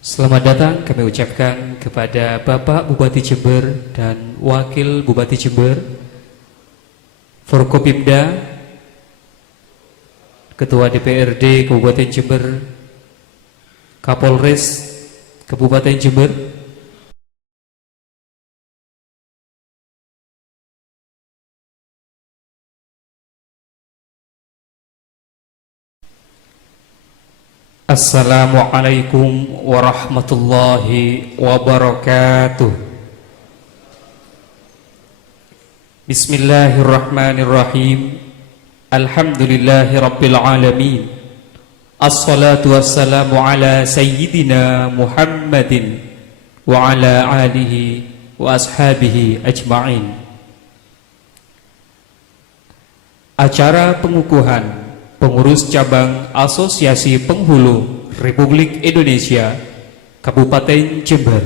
Selamat datang kami ucapkan kepada Bapak Bupati Jember dan Wakil Bupati Jember, Forkopimda, Ketua DPRD Kabupaten Jember, Kapolres Kabupaten Jember, Assalamualaikum warahmatullahi wabarakatuh. Bismillahirrahmanirrahim. Alhamdulillahi rabbil alamin. Assalatu wassalamu ala sayyidina Muhammadin wa ala alihi wa ashabihi ajma'in. Acara pengukuhan Pengurus Cabang Asosiasi Penghulu Republik Indonesia Kabupaten Jember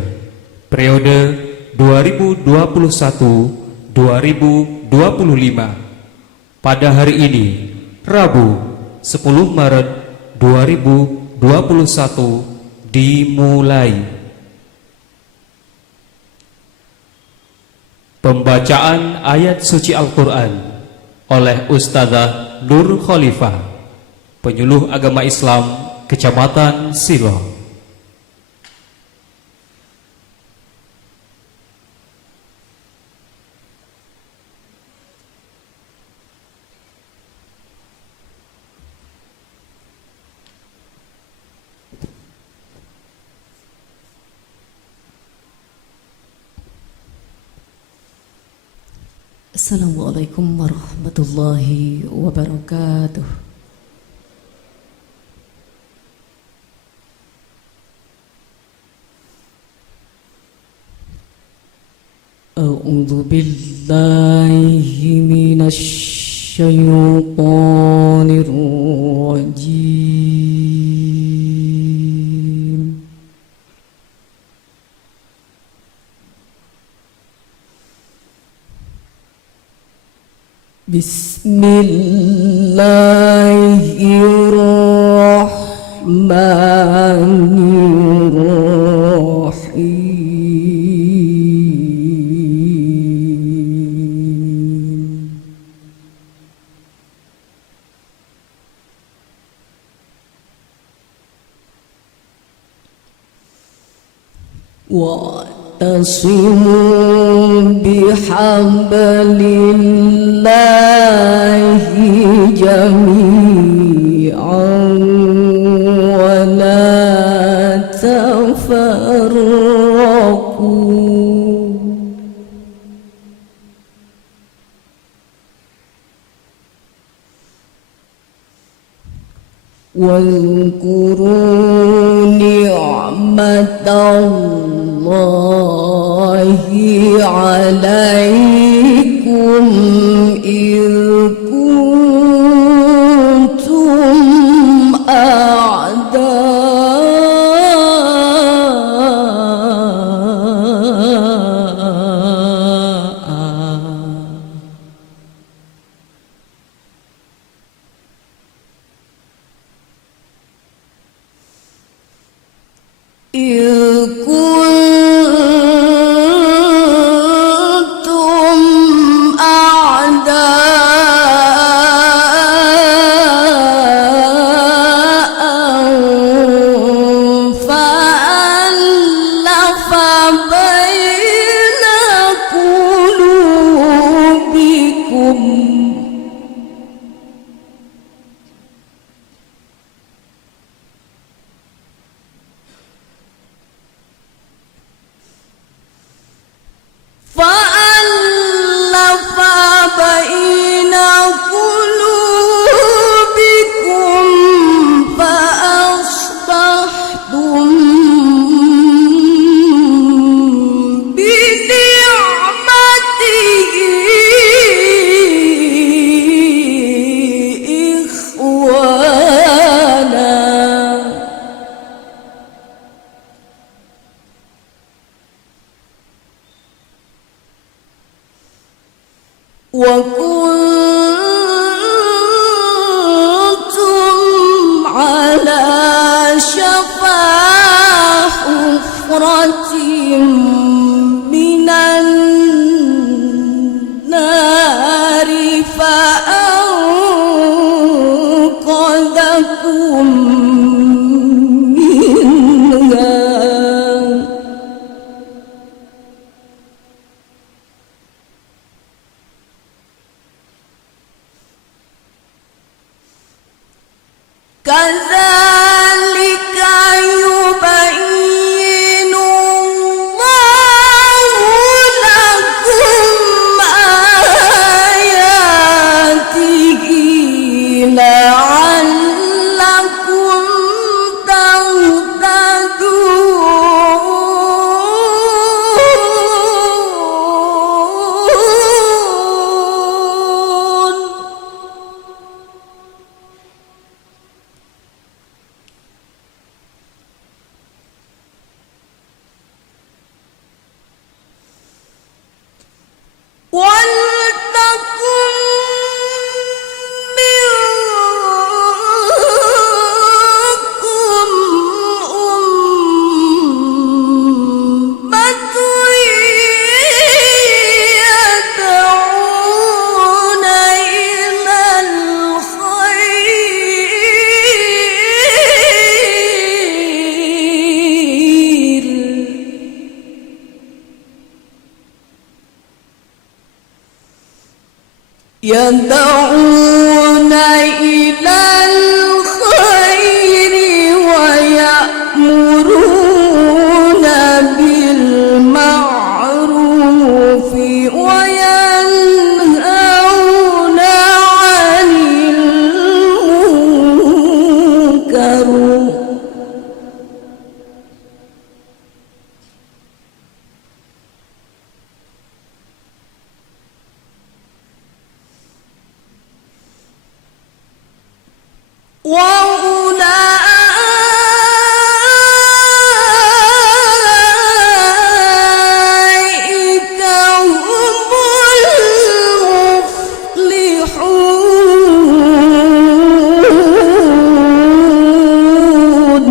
periode 2021-2025 pada hari ini, Rabu 10 Maret 2021 dimulai. Pembacaan ayat suci Al-Quran oleh Ustadzah Nur Khalifah, penyuluh agama Islam Kecamatan Silo. Assalamualaikum warahmatullahi wabarakatuh. A'udzu billahi minasy syaithanir rajim. Bismillahirrahmanirrahim. Wa'tasimu bihablillahi jami'an wa la tafarraqu. Wadhkuru ni'matallahi 'alaikum idh kuntum wa kuntum ala shafa شفرة من النار فأنقذكم منها كذلك يبين الله لكم آياته لعلكم تهتدون ولتكن منكم أمة يدعون إلى الخير يدعون إلى الخير ويأمرون بالمعروف وينهون عن المنكر وأولئك هم المفلحون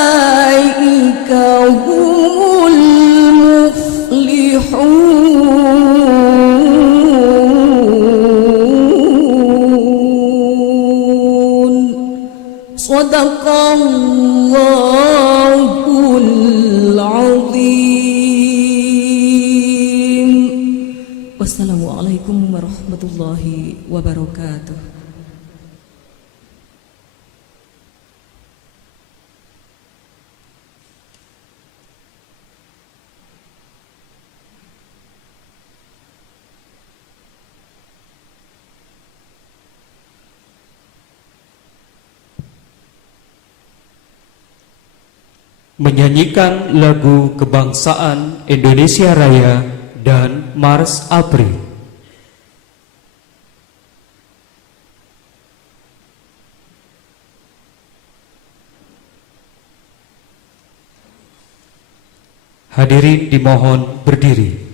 وأولئك هم المفلحون صدق الله العظيم والسلام عليكم ورحمة الله وبركاته. Menyanyikan lagu kebangsaan Indonesia Raya dan Mars APRI. Hadirin dimohon berdiri.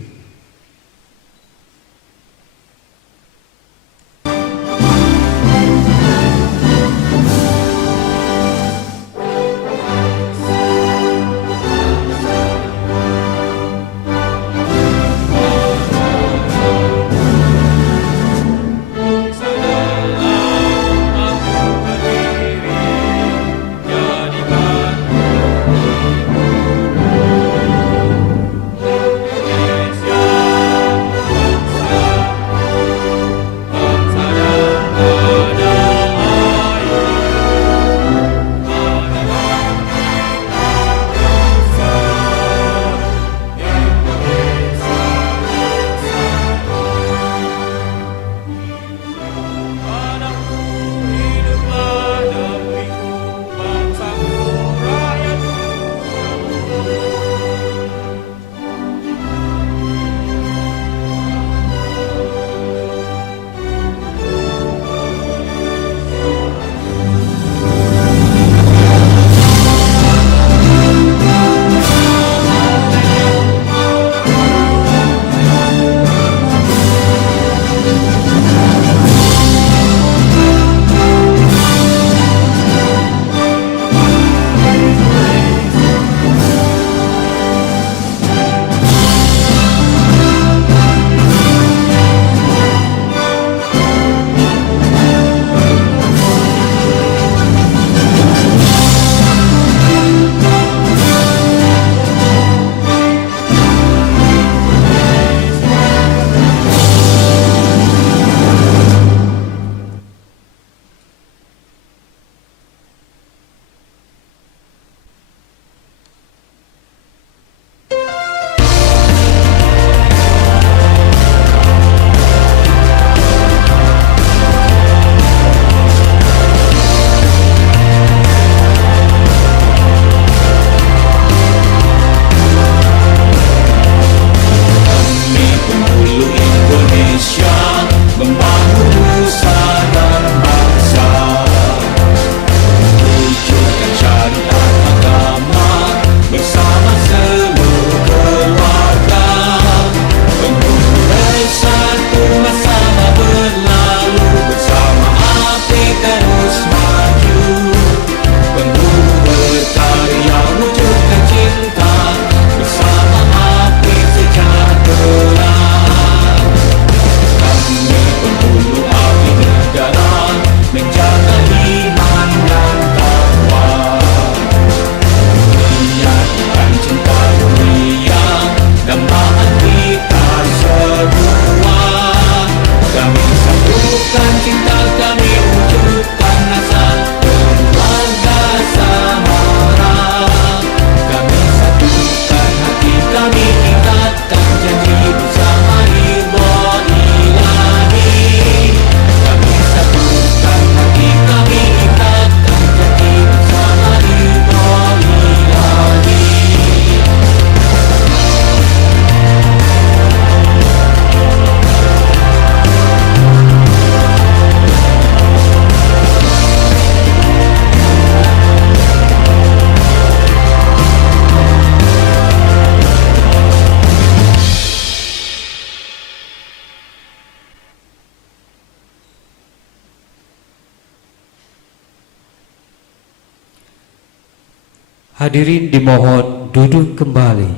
Hadirin dimohon duduk kembali.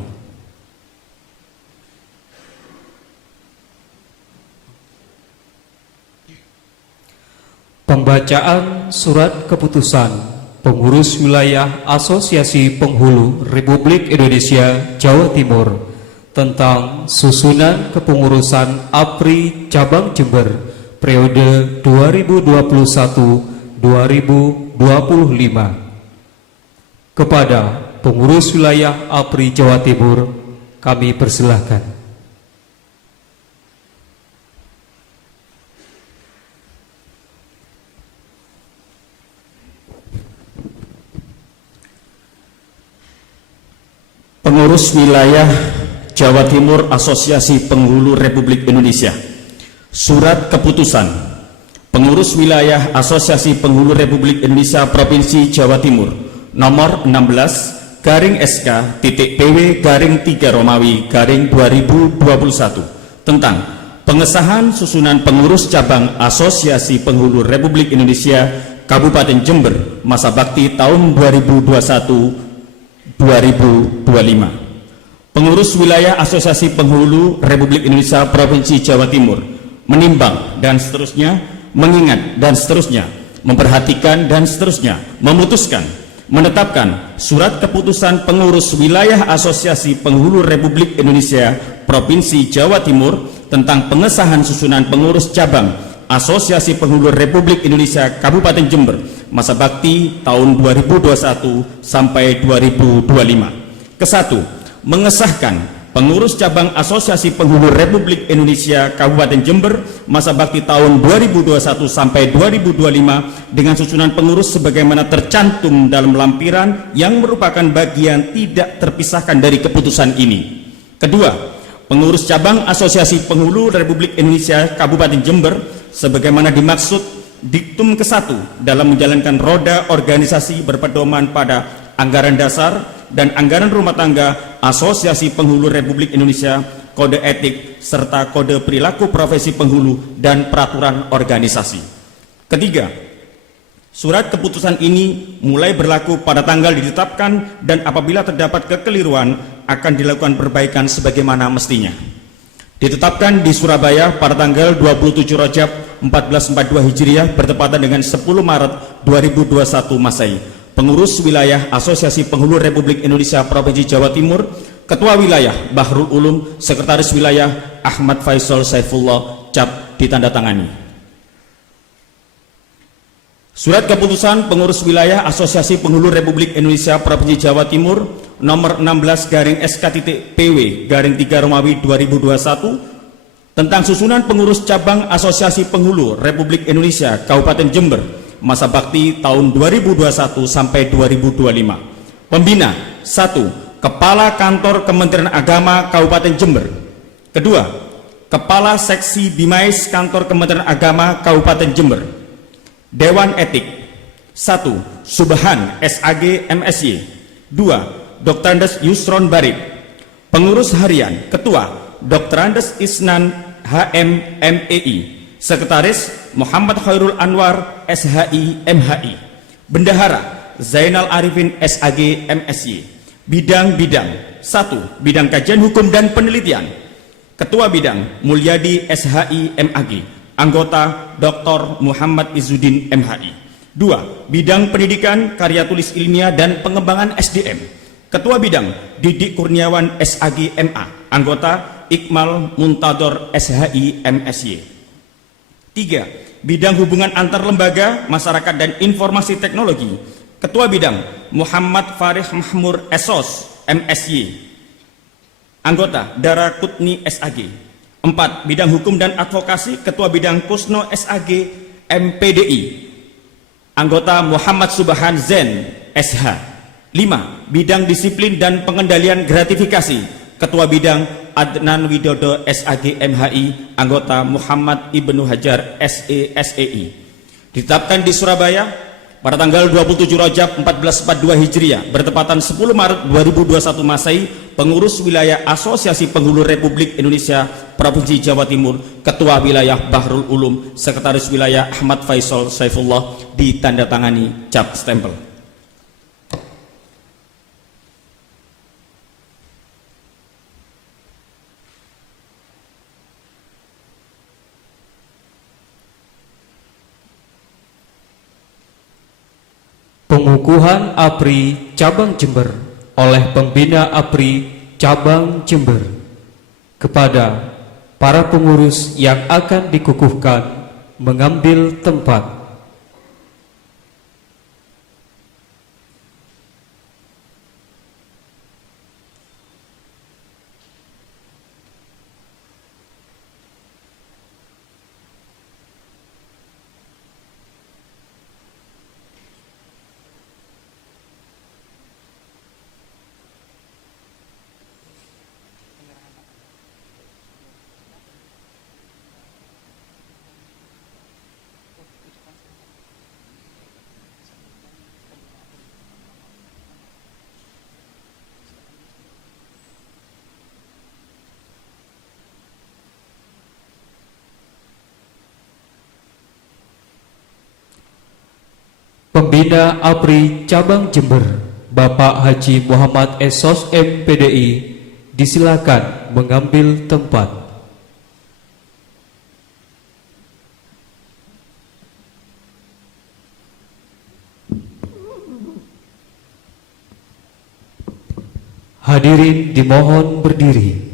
Pembacaan surat keputusan pengurus wilayah Asosiasi Penghulu Republik Indonesia Jawa Timur tentang susunan kepengurusan APRI Cabang Jember periode 2021-2025. Kepada pengurus wilayah APRI Jawa Timur, kami persilahkan. Pengurus wilayah Jawa Timur Asosiasi Penghulu Republik Indonesia. Surat keputusan pengurus wilayah Asosiasi Penghulu Republik Indonesia Provinsi Jawa Timur nomor 16/PW/3 tentang pengesahan susunan pengurus cabang Asosiasi Penghulu Republik Indonesia Kabupaten Jember masa bakti tahun 2021-2025. Pengurus wilayah Asosiasi Penghulu Republik Indonesia Provinsi Jawa Timur menimbang dan seterusnya, mengingat dan seterusnya, memperhatikan dan seterusnya, memutuskan, menetapkan surat keputusan pengurus wilayah Asosiasi Penghulu Republik Indonesia Provinsi Jawa Timur tentang pengesahan susunan pengurus cabang Asosiasi Penghulu Republik Indonesia Kabupaten Jember masa bakti tahun 2021 sampai 2025. Kesatu, mengesahkan pengurus cabang Asosiasi Penghulu Republik Indonesia Kabupaten Jember masa bakti tahun 2021 sampai 2025 dengan susunan pengurus sebagaimana tercantum dalam lampiran yang merupakan bagian tidak terpisahkan dari keputusan ini. Kedua, pengurus cabang Asosiasi Penghulu Republik Indonesia Kabupaten Jember sebagaimana dimaksud diktum ke-1 dalam menjalankan roda organisasi berpedoman pada anggaran dasar dan anggaran rumah tangga Asosiasi Penghulu Republik Indonesia, kode etik, serta kode perilaku profesi penghulu dan peraturan organisasi. Ketiga, surat keputusan ini mulai berlaku pada tanggal ditetapkan dan apabila terdapat kekeliruan akan dilakukan perbaikan sebagaimana mestinya. Ditetapkan di Surabaya pada tanggal 27 Rajab 1442 Hijriah bertepatan dengan 10 Maret 2021 Masehi. Pengurus wilayah Asosiasi Penghulu Republik Indonesia Provinsi Jawa Timur, Ketua Wilayah Bahrul Ulum, Sekretaris Wilayah Ahmad Faisal Saifullah, cap ditandatangani. Surat keputusan pengurus wilayah Asosiasi Penghulu Republik Indonesia Provinsi Jawa Timur nomor 16/SK-PW/3 tentang susunan pengurus cabang Asosiasi Penghulu Republik Indonesia Kabupaten Jember masa bakti tahun 2021 sampai 2025. Pembina: 1. Kepala Kantor Kementerian Agama Kabupaten Jember. Kedua, Kepala Seksi Bimais Kantor Kementerian Agama Kabupaten Jember. Dewan Etik: 1. Subhan SAG MSY. 2. Dr. Andes Yusron Barik. Pengurus Harian: Ketua Dr. Andes Isnan HM MEI. Sekretaris Muhammad Khairul Anwar SHI MHI. Bendahara Zainal Arifin SAG MSY. Bidang-bidang: 1. Bidang Kajian Hukum dan Penelitian. Ketua Bidang Mulyadi SHI MAG. Anggota Dr. Muhammad Izzuddin MHI. 2. Bidang Pendidikan, Karya Tulis Ilmiah dan Pengembangan SDM. Ketua Bidang Didik Kurniawan SAG MA. Anggota Iqmal Muntador SHI MSY. 3. Bidang Hubungan Antar Lembaga, Masyarakat dan Informasi Teknologi. Ketua Bidang Muhammad Farih Mahmur SOS MSY. Anggota Dara Kutni SAG. 4. Bidang Hukum dan Advokasi. Ketua Bidang Kusno SAG MPDI. Anggota Muhammad Subhan Zen SH. 5. Bidang Disiplin dan Pengendalian Gratifikasi. Ketua Bidang Adnan Widodo SAG MHI. Anggota Muhammad Ibnu Hajar SE SEI. Ditetapkan di Surabaya pada tanggal 27 Rajab 1442 Hijriah bertepatan 10 Maret 2021 Masehi. Pengurus wilayah Asosiasi Penghulu Republik Indonesia Provinsi Jawa Timur, Ketua Wilayah Bahrul Ulum, Sekretaris Wilayah Ahmad Faisal Saifullah, ditandatangani cap stempel. Pengukuhan APRI Cabang Jember oleh Pembina APRI Cabang Jember kepada para pengurus yang akan dikukuhkan mengambil tempat. Pembina APRI Cabang Jember, Bapak Haji Muhammad Esos MPDI, disilakan mengambil tempat. Hadirin dimohon berdiri.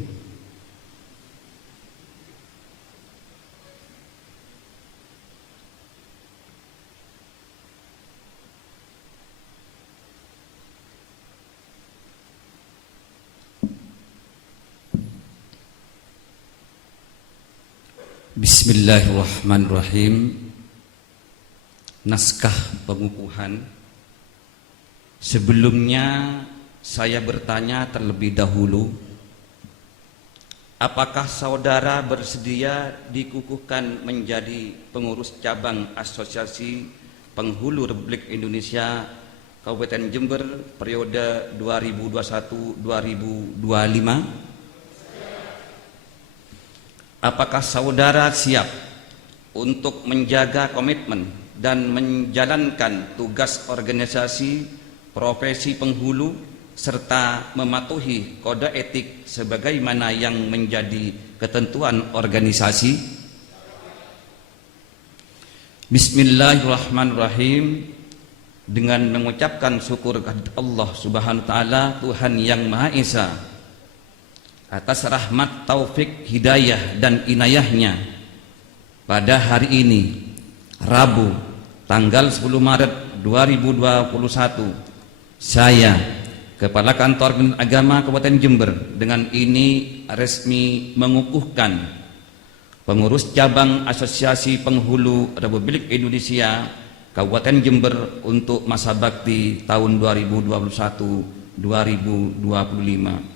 Bismillahirrahmanirrahim. Naskah pengukuhan. Sebelumnya saya bertanya terlebih dahulu, apakah saudara bersedia dikukuhkan menjadi pengurus cabang Asosiasi Penghulu Republik Indonesia Kabupaten Jember periode 2021-2025? Apakah saudara siap untuk menjaga komitmen dan menjalankan tugas organisasi profesi penghulu serta mematuhi kode etik sebagaimana yang menjadi ketentuan organisasi? Bismillahirrahmanirrahim. Dengan mengucapkan syukur kepada Allah Subhanahu wa taala, Tuhan yang Maha Esa, atas rahmat, taufik, hidayah dan inayahnya, pada hari ini Rabu tanggal 10 Maret 2021, saya Kepala Kantor Agama Kabupaten Jember dengan ini resmi mengukuhkan pengurus cabang Asosiasi Penghulu Republik Indonesia Kabupaten Jember untuk masa bakti tahun 2021-2025.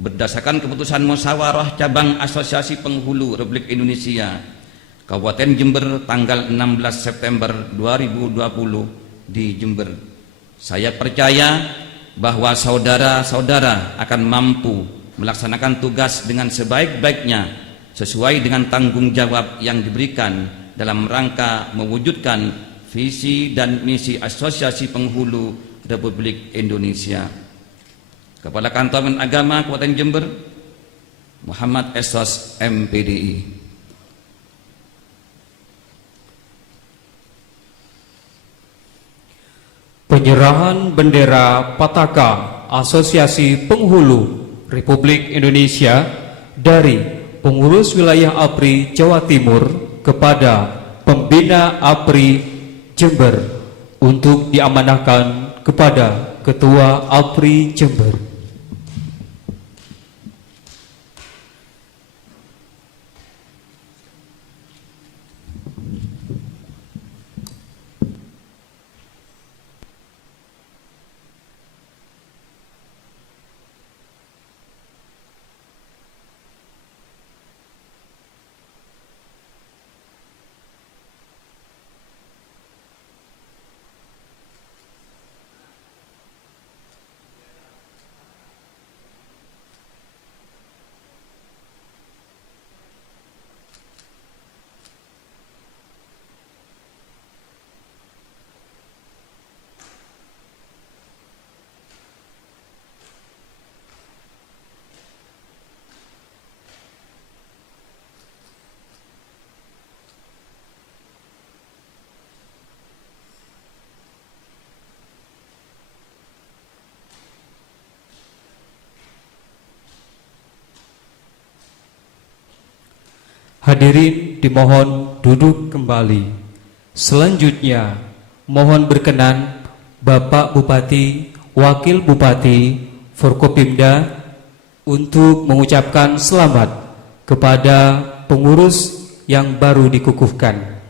Berdasarkan keputusan musyawarah cabang Asosiasi Penghulu Republik Indonesia Kabupaten Jember tanggal 16 September 2020 di Jember, saya percaya bahwa saudara-saudara akan mampu melaksanakan tugas dengan sebaik-baiknya sesuai dengan tanggung jawab yang diberikan dalam rangka mewujudkan visi dan misi Asosiasi Penghulu Republik Indonesia. Kepala Kantor Agama Kabupaten Jember, Muhammad Esos MPDI. Penyerahan bendera Pataka Asosiasi Penghulu Republik Indonesia dari pengurus wilayah APRI Jawa Timur kepada Pembina APRI Jember untuk diamanahkan kepada Ketua APRI Jember. Hadirin dimohon duduk kembali. Selanjutnya, mohon berkenan Bapak Bupati, Wakil Bupati, Forkopimda untuk mengucapkan selamat kepada pengurus yang baru dikukuhkan.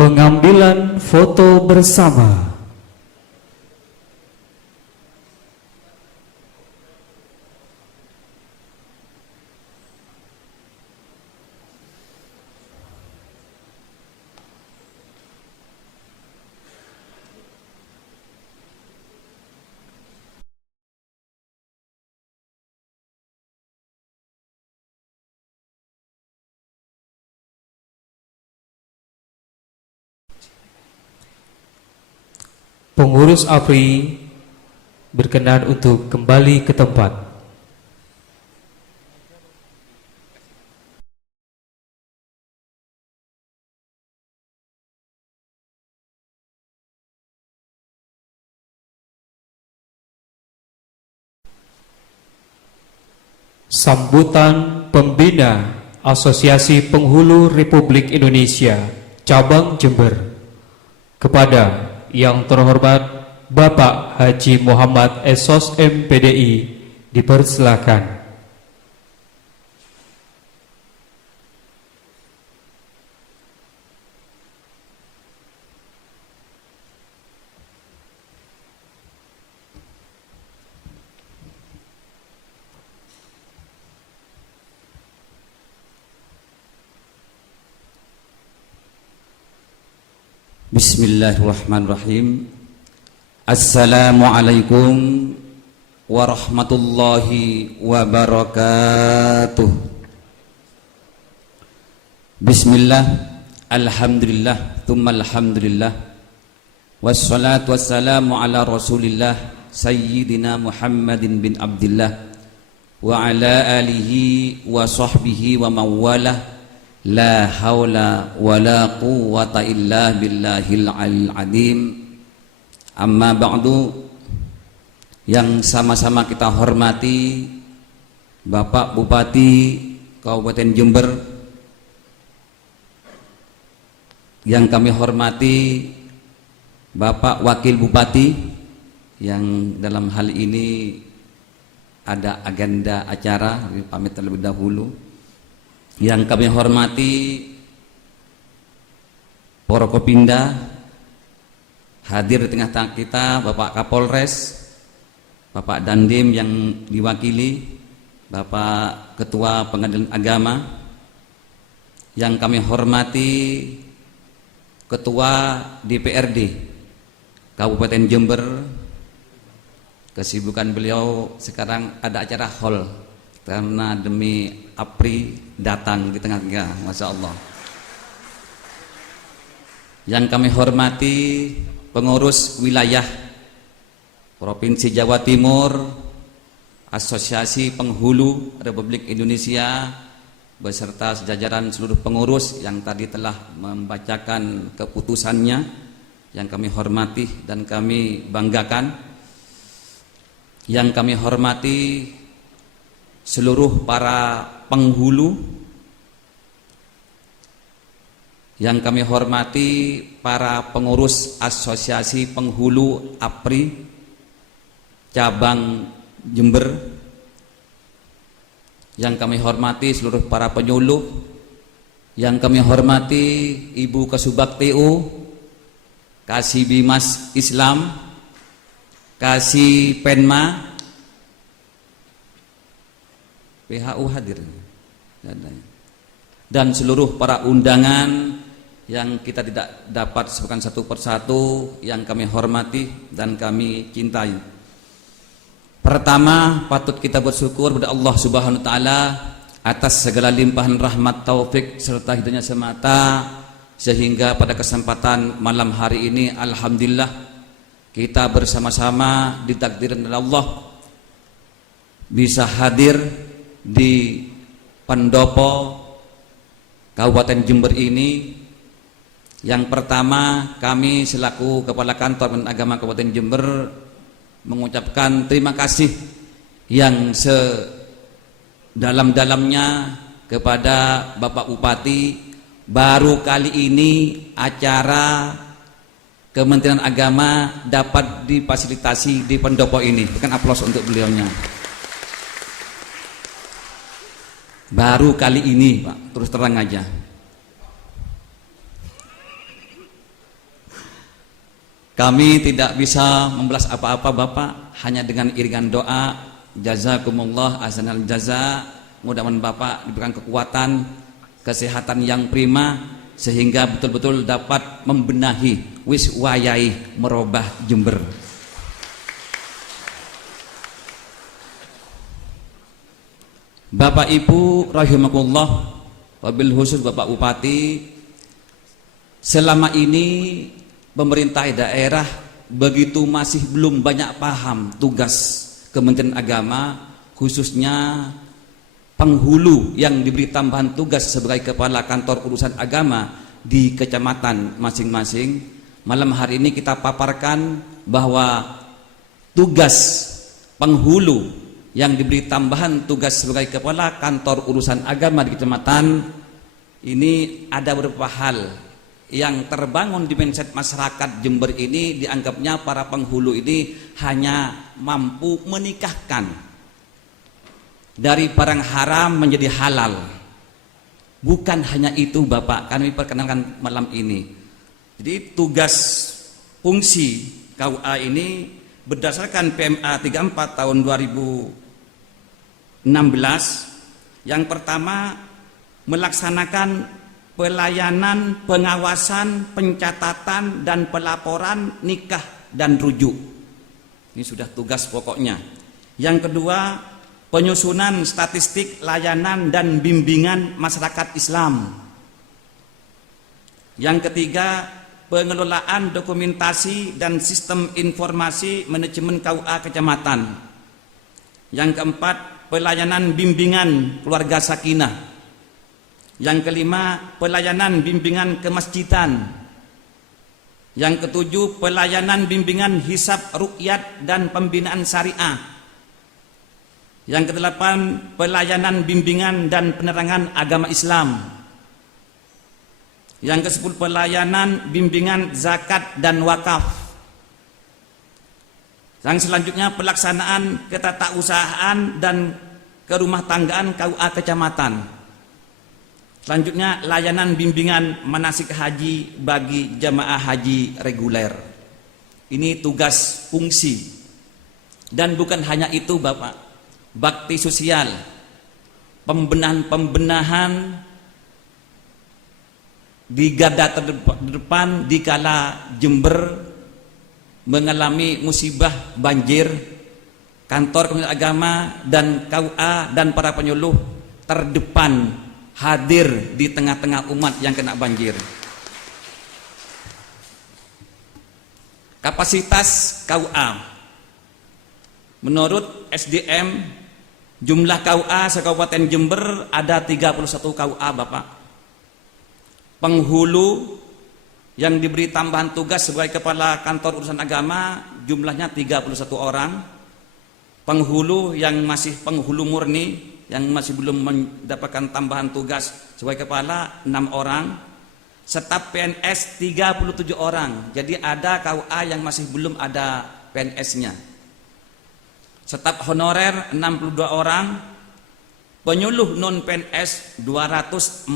Pengambilan foto bersama. Pengurus APRI berkenan untuk kembali ke tempat. Sambutan Pembina Asosiasi Penghulu Republik Indonesia Cabang Jember kepada Yang terhormat Bapak Haji Muhammad Esos MPDI dipersilakan. Bismillahirrahmanirrahim. Assalamualaikum warahmatullahi wabarakatuh. Bismillah, alhamdulillah, thumma alhamdulillah, wassalatu wassalamu ala rasulillah Sayyidina Muhammadin bin Abdillah wa ala alihi wa sahbihi wa mawalah. La haula wa la quwwata illa billahil aliyil azim. Amma ba'du. Yang sama-sama kita hormati Bapak Bupati Kabupaten Jember, yang kami hormati Bapak Wakil Bupati, yang dalam hal ini ada agenda acara, pamit terlebih dahulu. Yang kami hormati Forkopimda, hadir di tengah-tengah kita Bapak Kapolres, Bapak Dandim yang diwakili, Bapak Ketua Pengadilan Agama, yang kami hormati Ketua DPRD Kabupaten Jember. Kesibukan beliau sekarang ada acara hall karena demi APRI datang di tengah-tengah, Masya Allah. Yang kami hormati pengurus wilayah Provinsi Jawa Timur, Asosiasi Penghulu Republik Indonesia, beserta sejajaran seluruh pengurus yang tadi telah membacakan keputusannya, yang kami hormati dan kami banggakan. Yang kami hormati seluruh para penghulu, yang kami hormati para pengurus Asosiasi Penghulu APRI Cabang Jember, yang kami hormati seluruh para penyuluh, yang kami hormati Ibu Kasubag TU, Kasih Bimas Islam, Kasih Penma, PHU hadir, dan seluruh para undangan yang kita tidak dapat sebutkan satu persatu, yang kami hormati dan kami cintai. Pertama, patut kita bersyukur kepada Allah Subhanahu wa taala atas segala limpahan rahmat, taufik serta hidayahnya semata, sehingga pada kesempatan malam hari ini alhamdulillah kita bersama-sama ditakdirkan oleh Allah bisa hadir di pendopo Kabupaten Jember ini. Yang pertama, kami selaku Kepala Kantor Kementerian Agama Kabupaten Jember mengucapkan terima kasih yang sedalam-dalamnya kepada Bapak Bupati. Baru kali ini acara Kementerian Agama dapat difasilitasi di pendopo ini. Berikan aplaus untuk beliaunya. Baru kali ini, Pak, terus terang aja. Kami tidak bisa membalas apa-apa Bapak, hanya dengan iringan doa. Jazakumullah ahsanal jaza. Mudah-mudahan Bapak diberikan kekuatan, kesehatan yang prima, sehingga betul-betul dapat membenahi wiswayai merubah Jember. Bapak Ibu rahimakumullah, wabil khusus Bapak Bupati, selama ini pemerintah daerah begitu masih belum banyak paham tugas Kementerian Agama, khususnya penghulu yang diberi tambahan tugas sebagai kepala kantor urusan agama di kecamatan masing-masing. Malam hari ini kita paparkan bahwa tugas penghulu yang diberi tambahan tugas sebagai kepala kantor urusan agama di kecamatan ini ada beberapa hal yang terbangun di mindset masyarakat Jember ini. Dianggapnya para penghulu ini hanya mampu menikahkan dari barang haram menjadi halal. Bukan hanya itu Bapak, kami perkenalkan malam ini. Jadi tugas fungsi KUA ini berdasarkan PMA 34 tahun 2016. Yang pertama, melaksanakan pelayanan, pengawasan, pencatatan, dan pelaporan nikah dan rujuk. Ini sudah tugas pokoknya. Yang kedua, penyusunan statistik layanan dan bimbingan masyarakat Islam. Yang ketiga, pengelolaan dokumentasi dan sistem informasi manajemen KUA kecamatan. Yang keempat, pelayanan bimbingan keluarga sakinah. Yang kelima, pelayanan bimbingan kemasjidan. Yang ketujuh, pelayanan bimbingan hisab ruqyat dan pembinaan syariah. Yang kedelapan, pelayanan bimbingan dan penerangan agama Islam. Yang kesepuluh, pelayanan bimbingan zakat dan wakaf. Yang selanjutnya, pelaksanaan ketatausahaan dan kerumah tanggaan KUA kecamatan. Selanjutnya, layanan bimbingan manasik haji bagi jamaah haji reguler. Ini tugas fungsi. Dan bukan hanya itu Bapak, bakti sosial, pembenahan di garda terdepan dikala Jember mengalami musibah banjir. Kantor Kementerian Agama dan KUA dan para penyuluh terdepan hadir di tengah-tengah umat yang kena banjir. Kapasitas KUA menurut SDM, jumlah KUA se-Kabupaten Jember ada 31 KUA Bapak. Penghulu yang diberi tambahan tugas sebagai kepala kantor urusan agama jumlahnya 31 orang. Penghulu yang masih penghulu murni yang masih belum mendapatkan tambahan tugas sebagai kepala 6 orang. Staf PNS 37 orang. Jadi ada KUA yang masih belum ada PNS-nya. Staf honorer 62 orang. Penyuluh non PNS 248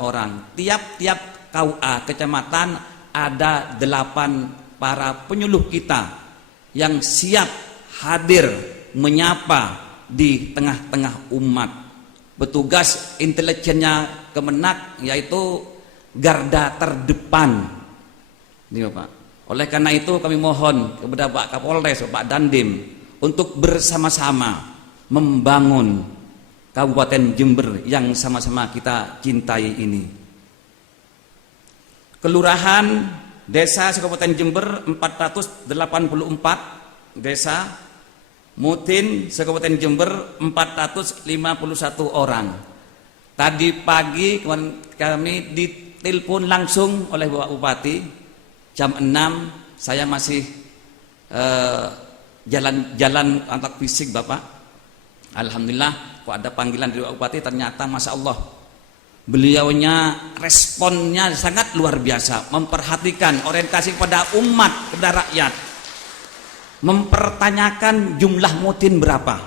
orang. Tiap-tiap KUA kecamatan ada 8 para penyuluh kita yang siap hadir menyapa di tengah-tengah umat. Petugas intelijennya Kemenak yaitu garda terdepan. Ini Bapak. Oleh karena itu kami mohon kepada Pak Kapolres, Pak Dandim untuk bersama-sama membangun Kabupaten Jember yang sama-sama kita cintai ini. Kelurahan desa Kabupaten Jember 484 desa, Mutin Kabupaten Jember 451 orang. Tadi pagi kami ditelepon langsung oleh Bapak Bupati jam 6, saya masih jalan kontak fisik Bapak. Alhamdulillah kok ada panggilan dari Bapak Bupati, ternyata Masya Allah beliaunya responnya sangat luar biasa, memperhatikan orientasi kepada umat, kepada rakyat, mempertanyakan jumlah mutin berapa,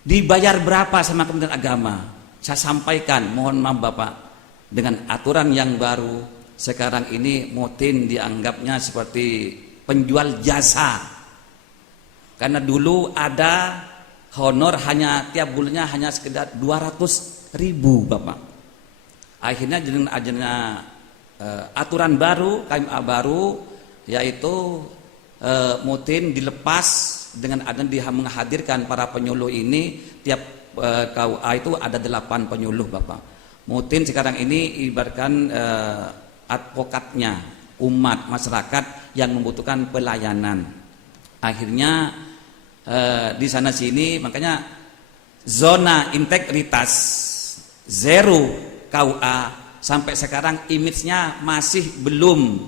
dibayar berapa sama Kementerian Agama. Saya sampaikan, mohon maaf Bapak, dengan aturan yang baru sekarang ini mutin dianggapnya seperti penjual jasa. Karena dulu ada honor hanya tiap bulannya hanya sekedar 200.000 Bapak. Akhirnya dengan adanya aturan baru, KMA baru, yaitu mutin dilepas dengan adanya menghadirkan para penyuluh ini. Tiap KUA itu ada 8 penyuluh Bapak. Mutin sekarang ini ibaratkan advokatnya umat masyarakat yang membutuhkan pelayanan. Akhirnya di sana sini, makanya zona integritas zero KUA sampai sekarang image-nya masih belum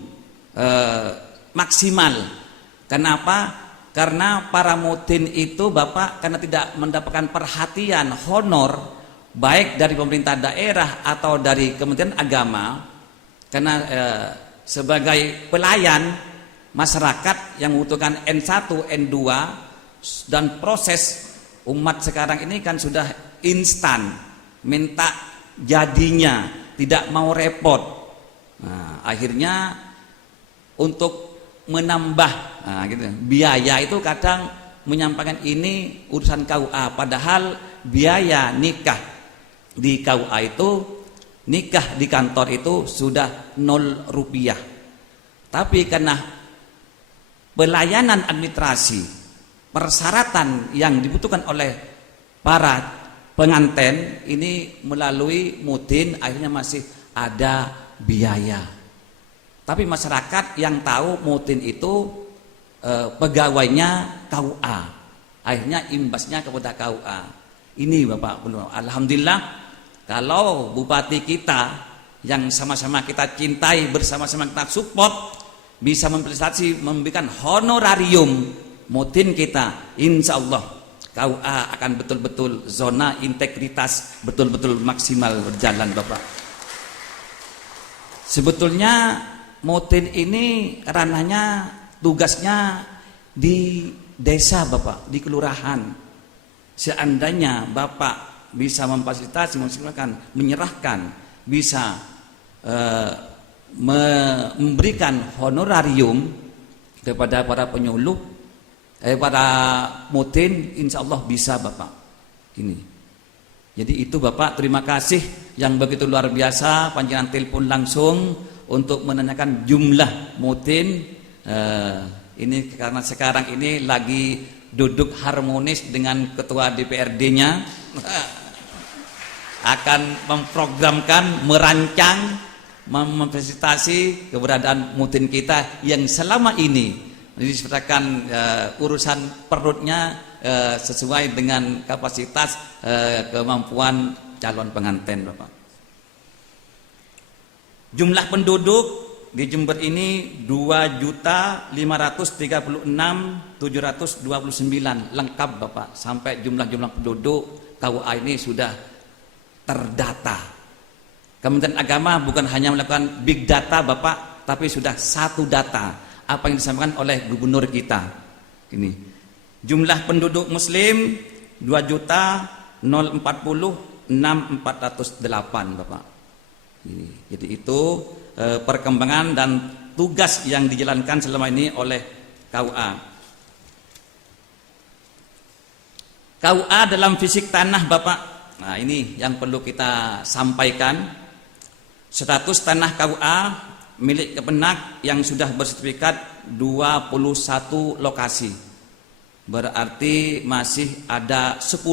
maksimal. Kenapa? Karena para mutin itu Bapak karena tidak mendapatkan perhatian honor baik dari pemerintah daerah atau dari Kementerian Agama, karena sebagai pelayan masyarakat yang membutuhkan N1, N2, dan proses umat sekarang ini kan sudah instan, minta jadinya, tidak mau repot. Nah, akhirnya untuk menambah gitu, biaya itu kadang menyampaikan ini urusan KUA, padahal biaya nikah di KUA itu, nikah di kantor itu sudah 0 rupiah. Tapi karena pelayanan administrasi, persyaratan yang dibutuhkan oleh para pengantin ini melalui mutin, akhirnya masih ada biaya. Tapi masyarakat yang tahu mutin itu pegawainya KUA, akhirnya imbasnya kepada KUA. Ini Bapak, alhamdulillah kalau bupati kita yang sama-sama kita cintai, bersama-sama kita support, bisa memprestasi memberikan honorarium mutin kita, insya Allah KUA akan betul-betul zona integritas betul-betul maksimal berjalan Bapak. Sebetulnya mutin ini ranahnya, tugasnya di desa Bapak, di kelurahan. Seandainya Bapak bisa memfasilitasi, menyerahkan, bisa memberikan honorarium kepada para penyuluh, para mutin, insya Allah bisa Bapak. Ini. Jadi itu Bapak, terima kasih yang begitu luar biasa, panjenengan telepon langsung untuk menanyakan jumlah mutin. Ini karena sekarang ini lagi duduk harmonis dengan ketua DPRD-nya, akan memprogramkan, merancang, memfasilitasi keberadaan mutin kita yang selama ini disebutkan urusan perutnya sesuai dengan kapasitas kemampuan calon pengantin Bapak. Jumlah penduduk di Jember ini 2.536.729 lengkap Bapak, sampai jumlah penduduk KUA ini sudah terdata. Kementerian Agama bukan hanya melakukan big data Bapak, tapi sudah satu data apa yang disampaikan oleh gubernur kita. Ini jumlah penduduk Muslim 2.040.6.408 Bapak. Jadi itu perkembangan dan tugas yang dijalankan selama ini oleh KUA. KUA dalam fisik tanah Bapak. Nah ini yang perlu kita sampaikan. Status tanah KUA milik Kemenak yang sudah bersertifikat 21 lokasi. Berarti masih ada 10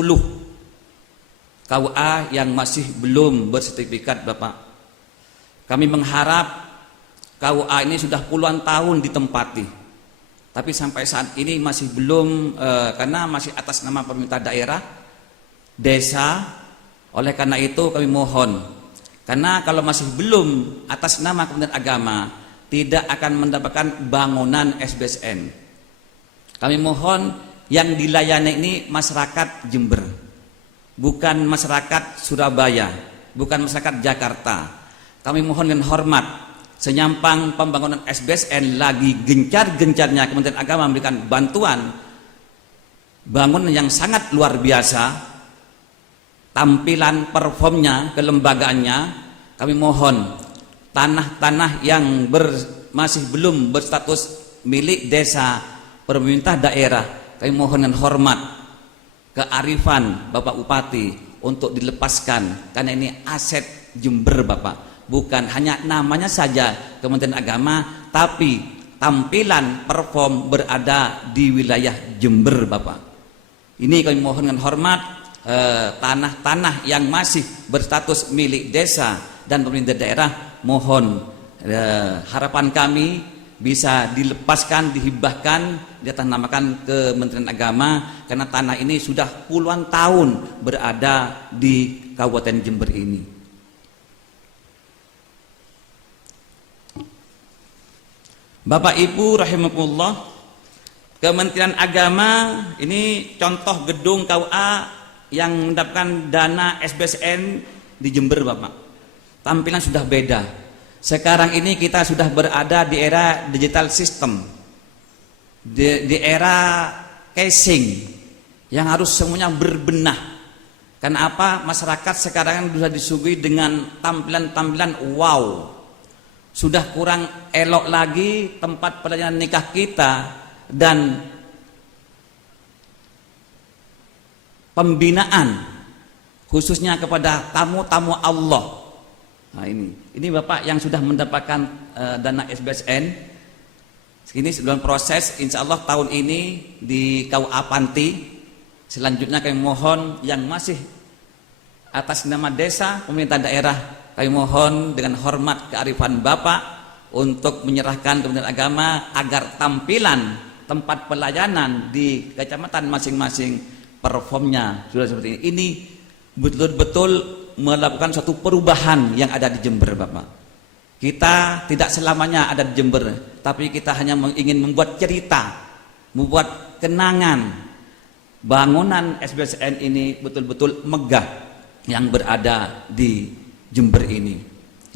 KUA yang masih belum bersertifikat Bapak. Kami mengharap KUA ini sudah puluhan tahun ditempati, tapi sampai saat ini masih belum, karena masih atas nama pemerintah daerah, desa. Oleh karena itu kami mohon, karena kalau masih belum atas nama Kementerian Agama, tidak akan mendapatkan bangunan SBSN. Kami mohon yang dilayani ini masyarakat Jember, bukan masyarakat Surabaya, bukan masyarakat Jakarta. Kami mohon dengan hormat, senyampang pembangunan SBSN lagi gencar-gencarnya Kementerian Agama memberikan bantuan bangunan yang sangat luar biasa, tampilan performnya, kelembagaannya. Kami mohon tanah-tanah yang masih belum berstatus milik desa, pemerintah daerah, kami mohon dengan hormat kearifan Bapak Bupati untuk dilepaskan, karena ini aset Jember Bapak. Bukan hanya namanya saja Kementerian Agama, tapi tampilan perform berada di wilayah Jember Bapak. Ini kami mohon dengan hormat, tanah-tanah yang masih berstatus milik desa dan pemerintah daerah, mohon harapan kami bisa dilepaskan, dihibahkan, diatasnamakan Kementerian Agama, karena tanah ini sudah puluhan tahun berada di Kabupaten Jember ini. Bapak Ibu rahimakumullah, Kementerian Agama ini contoh gedung KUA yang mendapatkan dana SBSN di Jember Bapak. Tampilan sudah beda. Sekarang ini kita sudah berada di era digital system, di era casing yang harus semuanya berbenah. Karena apa? Masyarakat sekarang sudah disuguhi dengan tampilan-tampilan wow. Sudah kurang elok lagi tempat pelayanan nikah kita dan pembinaan khususnya kepada tamu-tamu Allah. Nah ini Bapak yang sudah mendapatkan dana SBSN. Ini sedang proses, insya Allah tahun ini di KUA Panti. Selanjutnya kami mohon yang masih atas nama desa, pemerintah daerah, kami mohon dengan hormat kearifan Bapak untuk menyerahkan Kementerian Agama agar tampilan tempat pelayanan di kecamatan masing-masing performnya sudah seperti ini. Ini betul-betul melakukan suatu perubahan yang ada di Jember Bapak. Kita tidak selamanya ada di Jember, tapi kita hanya ingin membuat cerita, membuat kenangan. Bangunan SBSN ini betul-betul megah yang berada di Jember ini.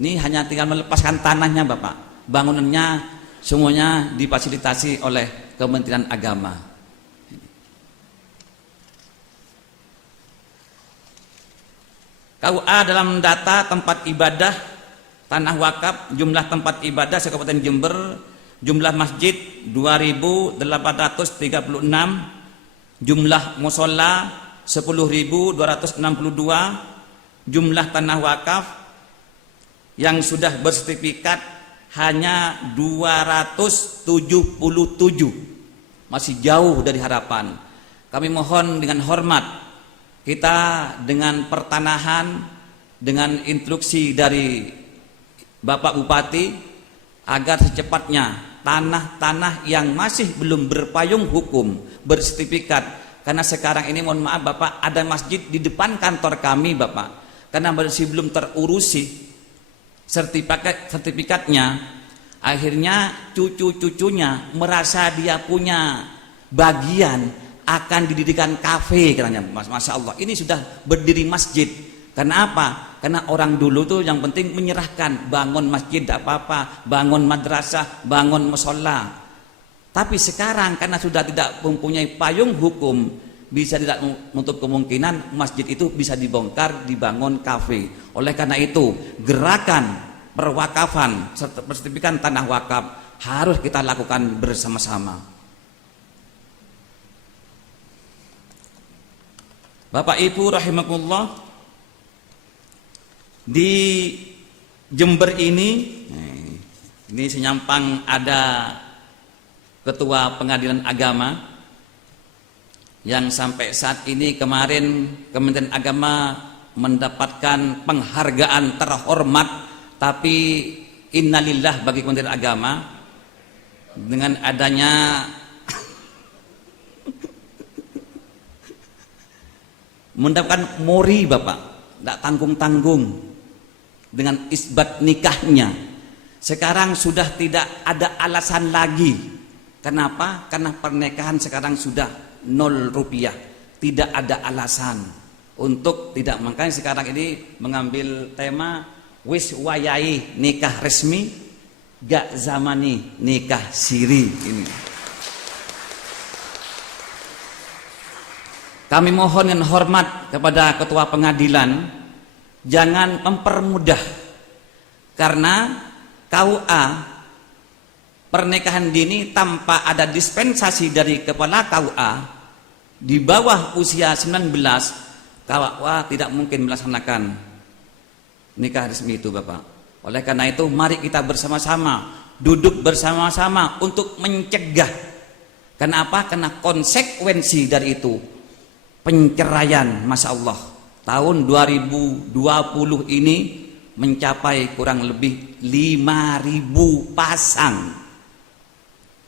Ini hanya tinggal melepaskan tanahnya Bapak. Bangunannya semuanya difasilitasi oleh Kementerian Agama. KUA dalam data tempat ibadah tanah wakaf, jumlah tempat ibadah Kabupaten Jember, jumlah masjid 2.836, jumlah musola 10.262, jumlah tanah wakaf yang sudah bersertifikat hanya 277, masih jauh dari harapan. Kami mohon dengan hormat, kita dengan pertanahan, dengan instruksi dari Bapak Bupati agar secepatnya tanah-tanah yang masih belum berpayung hukum, bersertifikat, karena sekarang ini mohon maaf Bapak, ada masjid di depan kantor kami Bapak, karena masih belum terurusi sertifikatnya, akhirnya cucu-cucunya merasa dia punya bagian akan didirikan kafe, katanya. Masya Allah, ini sudah berdiri masjid. Karena apa? Karena orang dulu tuh yang penting menyerahkan, bangun masjid tidak apa-apa, bangun madrasah, bangun musola. Tapi sekarang karena sudah tidak mempunyai payung hukum, bisa tidak menutup kemungkinan masjid itu bisa dibongkar, dibangun kafe. Oleh karena itu, gerakan perwakafan sertifikat tanah wakaf harus kita lakukan bersama-sama. Bapak Ibu rahimakumullah, di Jember ini senyampang ada Ketua Pengadilan Agama, yang sampai saat ini kemarin Kementerian Agama mendapatkan penghargaan terhormat, tapi innalillah bagi Kementerian Agama dengan adanya mendapatkan mori Bapak, tidak tanggung-tanggung dengan isbat nikahnya. Sekarang sudah tidak ada alasan lagi. Kenapa? Karena pernikahan sekarang sudah 0 rupiah, tidak ada alasan untuk tidak. Makanya sekarang ini mengambil tema wis wayai nikah resmi, gak zamani nikah siri ini. Kami mohon dengan hormat kepada Ketua Pengadilan jangan mempermudah, karena KUA pernikahan dini tanpa ada dispensasi dari kepala KUA di bawah usia 19, KUA tidak mungkin melaksanakan nikah resmi itu Bapak. Oleh karena itu mari kita bersama-sama duduk bersama-sama untuk mencegah. Kenapa? Karena konsekuensi dari itu penceraian, Masya Allah, tahun 2020 ini mencapai kurang lebih 5.000 pasang.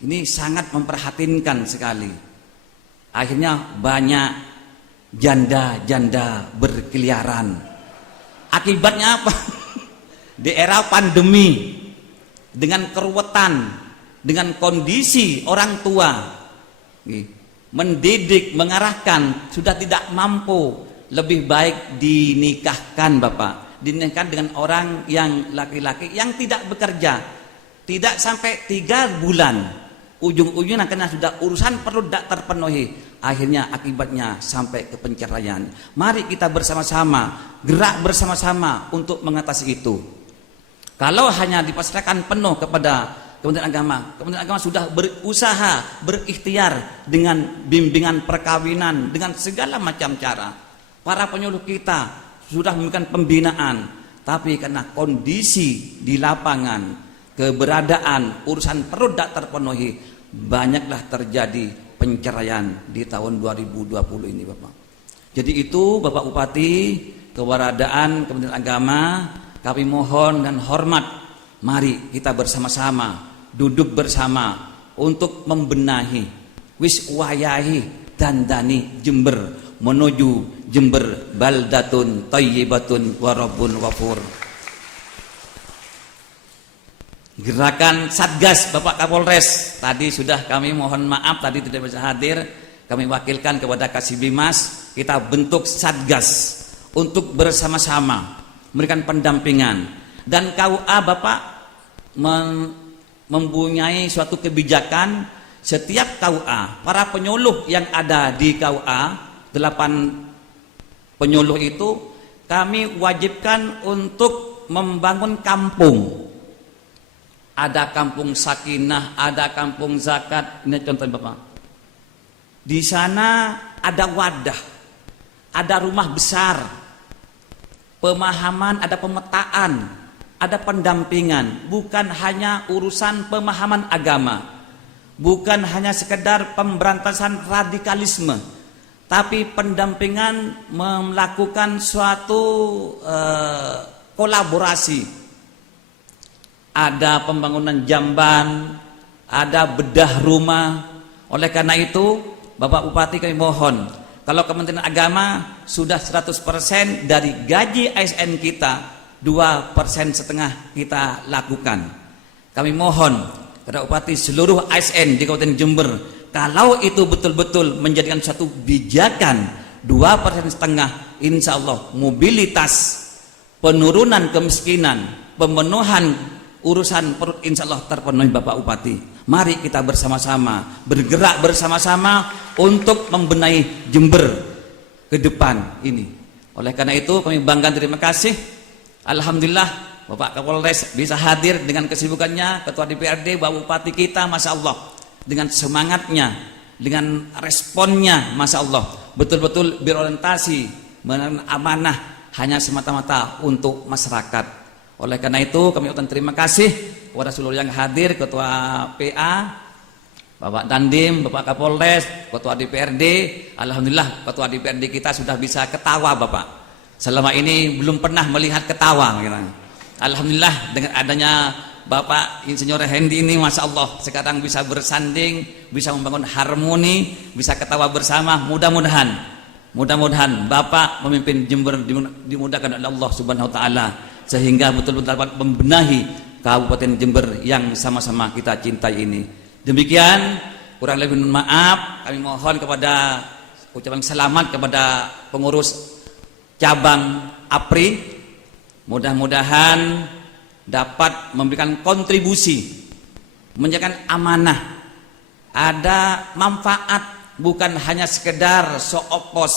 Ini sangat memprihatinkan sekali. Akhirnya banyak janda-janda berkeliaran. Akibatnya apa? Di era pandemi, dengan keruwetan, dengan kondisi orang tua mendidik, mengarahkan, sudah tidak mampu, lebih baik dinikahkan Bapak, dinikahkan dengan orang yang laki-laki yang tidak bekerja, tidak sampai 3 bulan, ujung-ujungnya karena sudah urusan perlu tidak terpenuhi, akhirnya akibatnya sampai ke penceraian. Mari kita bersama-sama, gerak bersama-sama untuk mengatasi itu. Kalau hanya dipasrahkan penuh kepada Kementerian Agama sudah berusaha, berikhtiar dengan bimbingan perkawinan, dengan segala macam cara. Para penyuluh kita sudah memberikan pembinaan, tapi karena kondisi di lapangan, keberadaan, urusan perut tidak terpenuhi, banyaklah terjadi penceraian di tahun 2020 ini Bapak. Jadi itu Bapak Bupati, keberadaan Kementerian Agama, kami mohon dan hormat, mari kita bersama-sama duduk bersama untuk membenahi wis wayahi dandani Jember menuju Jember baldatun thayyibatun wa rabbun ghafur. Gerakan Satgas Bapak Kapolres tadi sudah kami mohon maaf tadi tidak bisa hadir, kami wakilkan kepada Kasibimas, kita bentuk Satgas untuk bersama-sama memberikan pendampingan. Dan KUA Bapak mempunyai suatu kebijakan, setiap KUA, para penyuluh yang ada di KUA, 8 penyuluh itu kami wajibkan untuk membangun kampung. Ada kampung Sakinah, ada kampung Zakat, ini contoh Bapak. Di sana ada wadah, ada rumah besar, pemahaman, ada pemetaan, ada pendampingan, bukan hanya urusan pemahaman agama, bukan hanya sekedar pemberantasan radikalisme, tapi pendampingan melakukan suatu kolaborasi. Ada pembangunan jamban, ada bedah rumah. Oleh karena itu Bapak Bupati kami mohon, kalau Kementerian Agama sudah 100% dari gaji ASN kita, 2,5% kita lakukan. Kami mohon kepada Bupati seluruh ASN di Kabupaten Jember, kalau itu betul-betul menjadikan suatu bijakan 2,5%, insya Allah mobilitas, penurunan kemiskinan, pemenuhan urusan perut insya Allah terpenuhi Bapak Bupati. Mari kita bersama-sama bergerak bersama-sama untuk membenahi Jember ke depan ini. Oleh karena itu kami bangga, terima kasih. Alhamdulillah Bapak Kapolres bisa hadir dengan kesibukannya, Ketua DPRD, Bapak Bupati kita, Masya Allah, dengan semangatnya, dengan responnya, Masya Allah, betul-betul berorientasi menerima amanah hanya semata-mata untuk masyarakat. Oleh karena itu kami ucapkan terima kasih kepada seluruh yang hadir, Ketua PA, Bapak Dandim, Bapak Kapolres, Ketua DPRD. Alhamdulillah Ketua DPRD kita sudah bisa ketawa Bapak. Selama ini belum pernah melihat ketawa gitu. Alhamdulillah dengan adanya Bapak Insinyur Hendi ini, Masya Allah, sekarang bisa bersanding, bisa membangun harmoni, bisa ketawa bersama. Mudah-mudahan Bapak memimpin Jember dimudahkan oleh Allah Subhanahu wa taala sehingga betul-betul dapat membenahi Kabupaten Jember yang sama-sama kita cintai ini. Demikian, kurang lebih maaf, kami mohon kepada ucapan selamat kepada pengurus cabang APRI. Mudah-mudahan dapat memberikan kontribusi, menjaga amanah, ada manfaat, bukan hanya sekedar show-off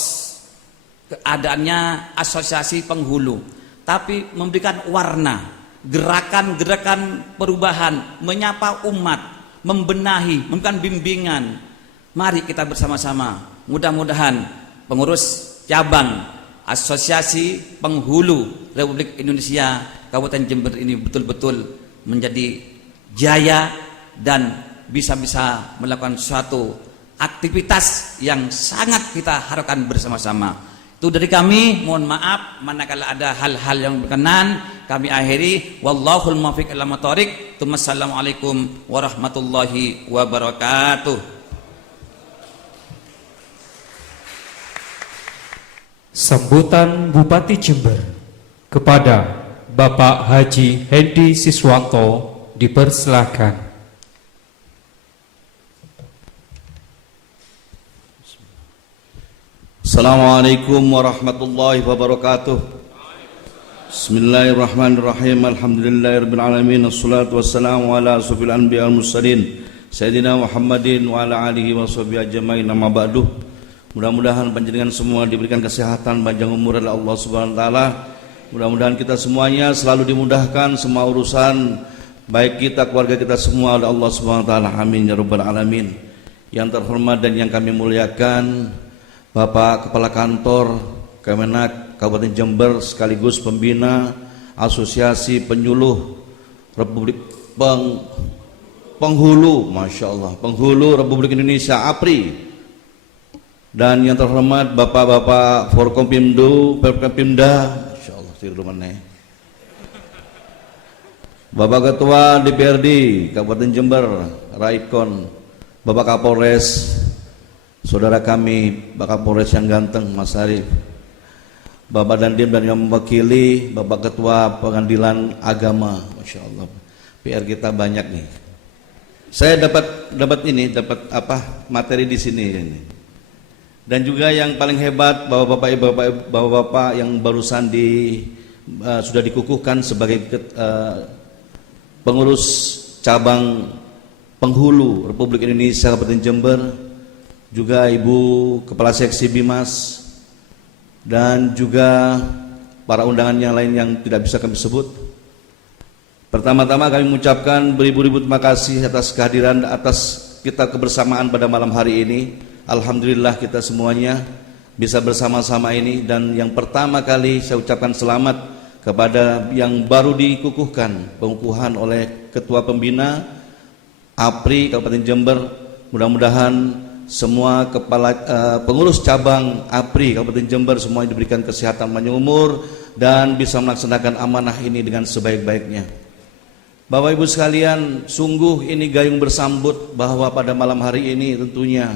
keadaannya asosiasi penghulu, tapi memberikan warna, gerakan-gerakan perubahan, menyapa umat, membenahi, memberikan bimbingan. Mari kita bersama-sama, mudah-mudahan pengurus cabang asosiasi penghulu Republik Indonesia Kabupaten Jember ini betul-betul menjadi jaya dan bisa-bisa melakukan suatu aktivitas yang sangat kita harapkan bersama-sama. Itu dari kami, mohon maaf manakala ada hal-hal yang berkenan. Kami akhiri, wallahul muwaffiq ila thoriq. Assalamualaikum warahmatullahi wabarakatuh. Sambutan Bupati Jember kepada Bapak Haji Hendi Siswanto dipersilahkan. Assalamualaikum warahmatullahi wabarakatuh. Bismillahirrahmanirrahim. Alhamdulillahirabbil alamin. Wassalatu wassalamu ala asyrofil anbiya'i wal mursalin Sayyidina Muhammadin wa ala alihi wa sahbihi ajmain. Amma ba'du. Mudah-mudahan panjenengan semua diberikan kesehatan, panjang umur oleh Allah Subhanahu wa taala. Mudah-mudahan kita semuanya selalu dimudahkan semua urusan, baik kita, keluarga kita semua oleh Allah Subhanahu wa taala. Amin ya rabbal alamin. Yang terhormat dan yang kami muliakan Bapak Kepala Kantor Kemenak Kabupaten Jember sekaligus pembina Asosiasi Penyuluh Republik Penghulu, Masya Allah, Penghulu Republik Indonesia APRI. Dan yang terhormat Bapak-Bapak Forkompimdo, Perkopimda, Masya Allah, Bapak Ketua DPRD Kabupaten Jember, Raikon, Bapak Kapolres, saudara kami Bapak Kapolres yang ganteng Mas Arif, Bapak Dandim dan yang mewakili Bapak Ketua Pengadilan Agama, Masya Allah, PR kita banyak nih. Saya dapat materi di sini ini. Dan juga yang paling hebat bapak-bapak yang barusan sudah dikukuhkan sebagai pengurus cabang penghulu Republik Indonesia Kabupaten Jember, juga Ibu Kepala Seksi Bimas, dan juga para undangan yang lain yang tidak bisa kami sebut. Pertama-tama kami mengucapkan beribu-ribu terima kasih atas kehadiran, atas kita kebersamaan pada malam hari ini. Alhamdulillah kita semuanya bisa bersama-sama ini. Dan yang pertama kali saya ucapkan selamat kepada yang baru dikukuhkan pengukuhan oleh Ketua Pembina APRI Kabupaten Jember. Mudah-mudahan semua kepala pengurus cabang APRI Kabupaten Jember semuanya diberikan kesehatan panjang umur dan bisa melaksanakan amanah ini dengan sebaik-baiknya. Bapak Ibu sekalian, sungguh ini gayung bersambut bahwa pada malam hari ini tentunya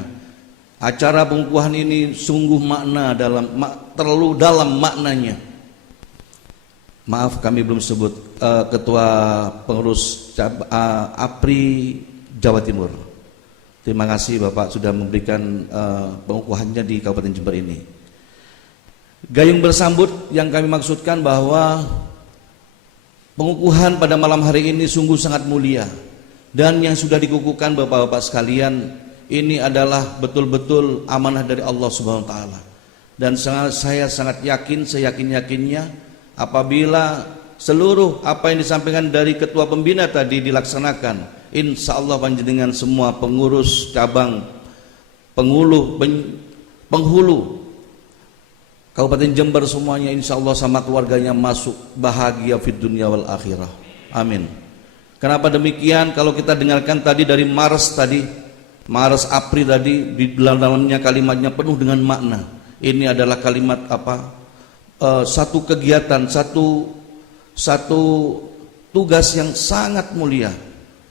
acara pengukuhan ini sungguh terlalu dalam maknanya. Maaf kami belum sebut Ketua Pengurus APRI Jawa Timur. Terima kasih Bapak sudah memberikan pengukuhannya di Kabupaten Jember ini. Gayung bersambut yang kami maksudkan bahwa pengukuhan pada malam hari ini sungguh sangat mulia. Dan yang sudah dikukuhkan Bapak-bapak sekalian, ini adalah betul-betul amanah dari Allah Subhanahu wa taala. Dan saya sangat yakin, seyakin-yakinnya apabila seluruh apa yang disampaikan dari Ketua Pembina tadi dilaksanakan, insya Allah panjenengan semua pengurus cabang penghulu Kabupaten Jember semuanya insya Allah sama keluarganya masuk bahagia fid dunya wal akhirah. Amin. Kenapa demikian? Kalau kita dengarkan tadi dari Mars tadi, Maret April tadi di dalamnya kalimatnya penuh dengan makna. Ini adalah kalimat apa? Satu kegiatan, satu tugas yang sangat mulia.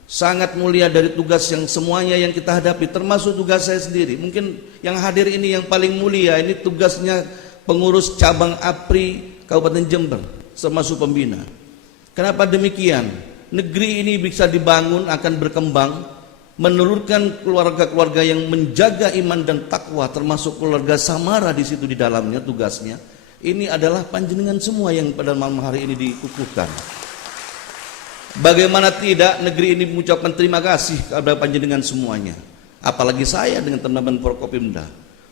Sangat mulia dari tugas yang semuanya yang kita hadapi, termasuk tugas saya sendiri. Mungkin yang hadir ini yang paling mulia, ini tugasnya pengurus cabang APRI Kabupaten Jember, termasuk pembina. Kenapa demikian? Negeri ini bisa dibangun, akan berkembang, menelurkan keluarga-keluarga yang menjaga iman dan takwa, termasuk keluarga Samara di situ di dalamnya tugasnya. Ini adalah panjenengan semua yang pada malam hari ini dikukuhkan. Bagaimana tidak negeri ini mengucapkan terima kasih kepada panjenengan semuanya. Apalagi saya dengan teman-teman Forkopimda.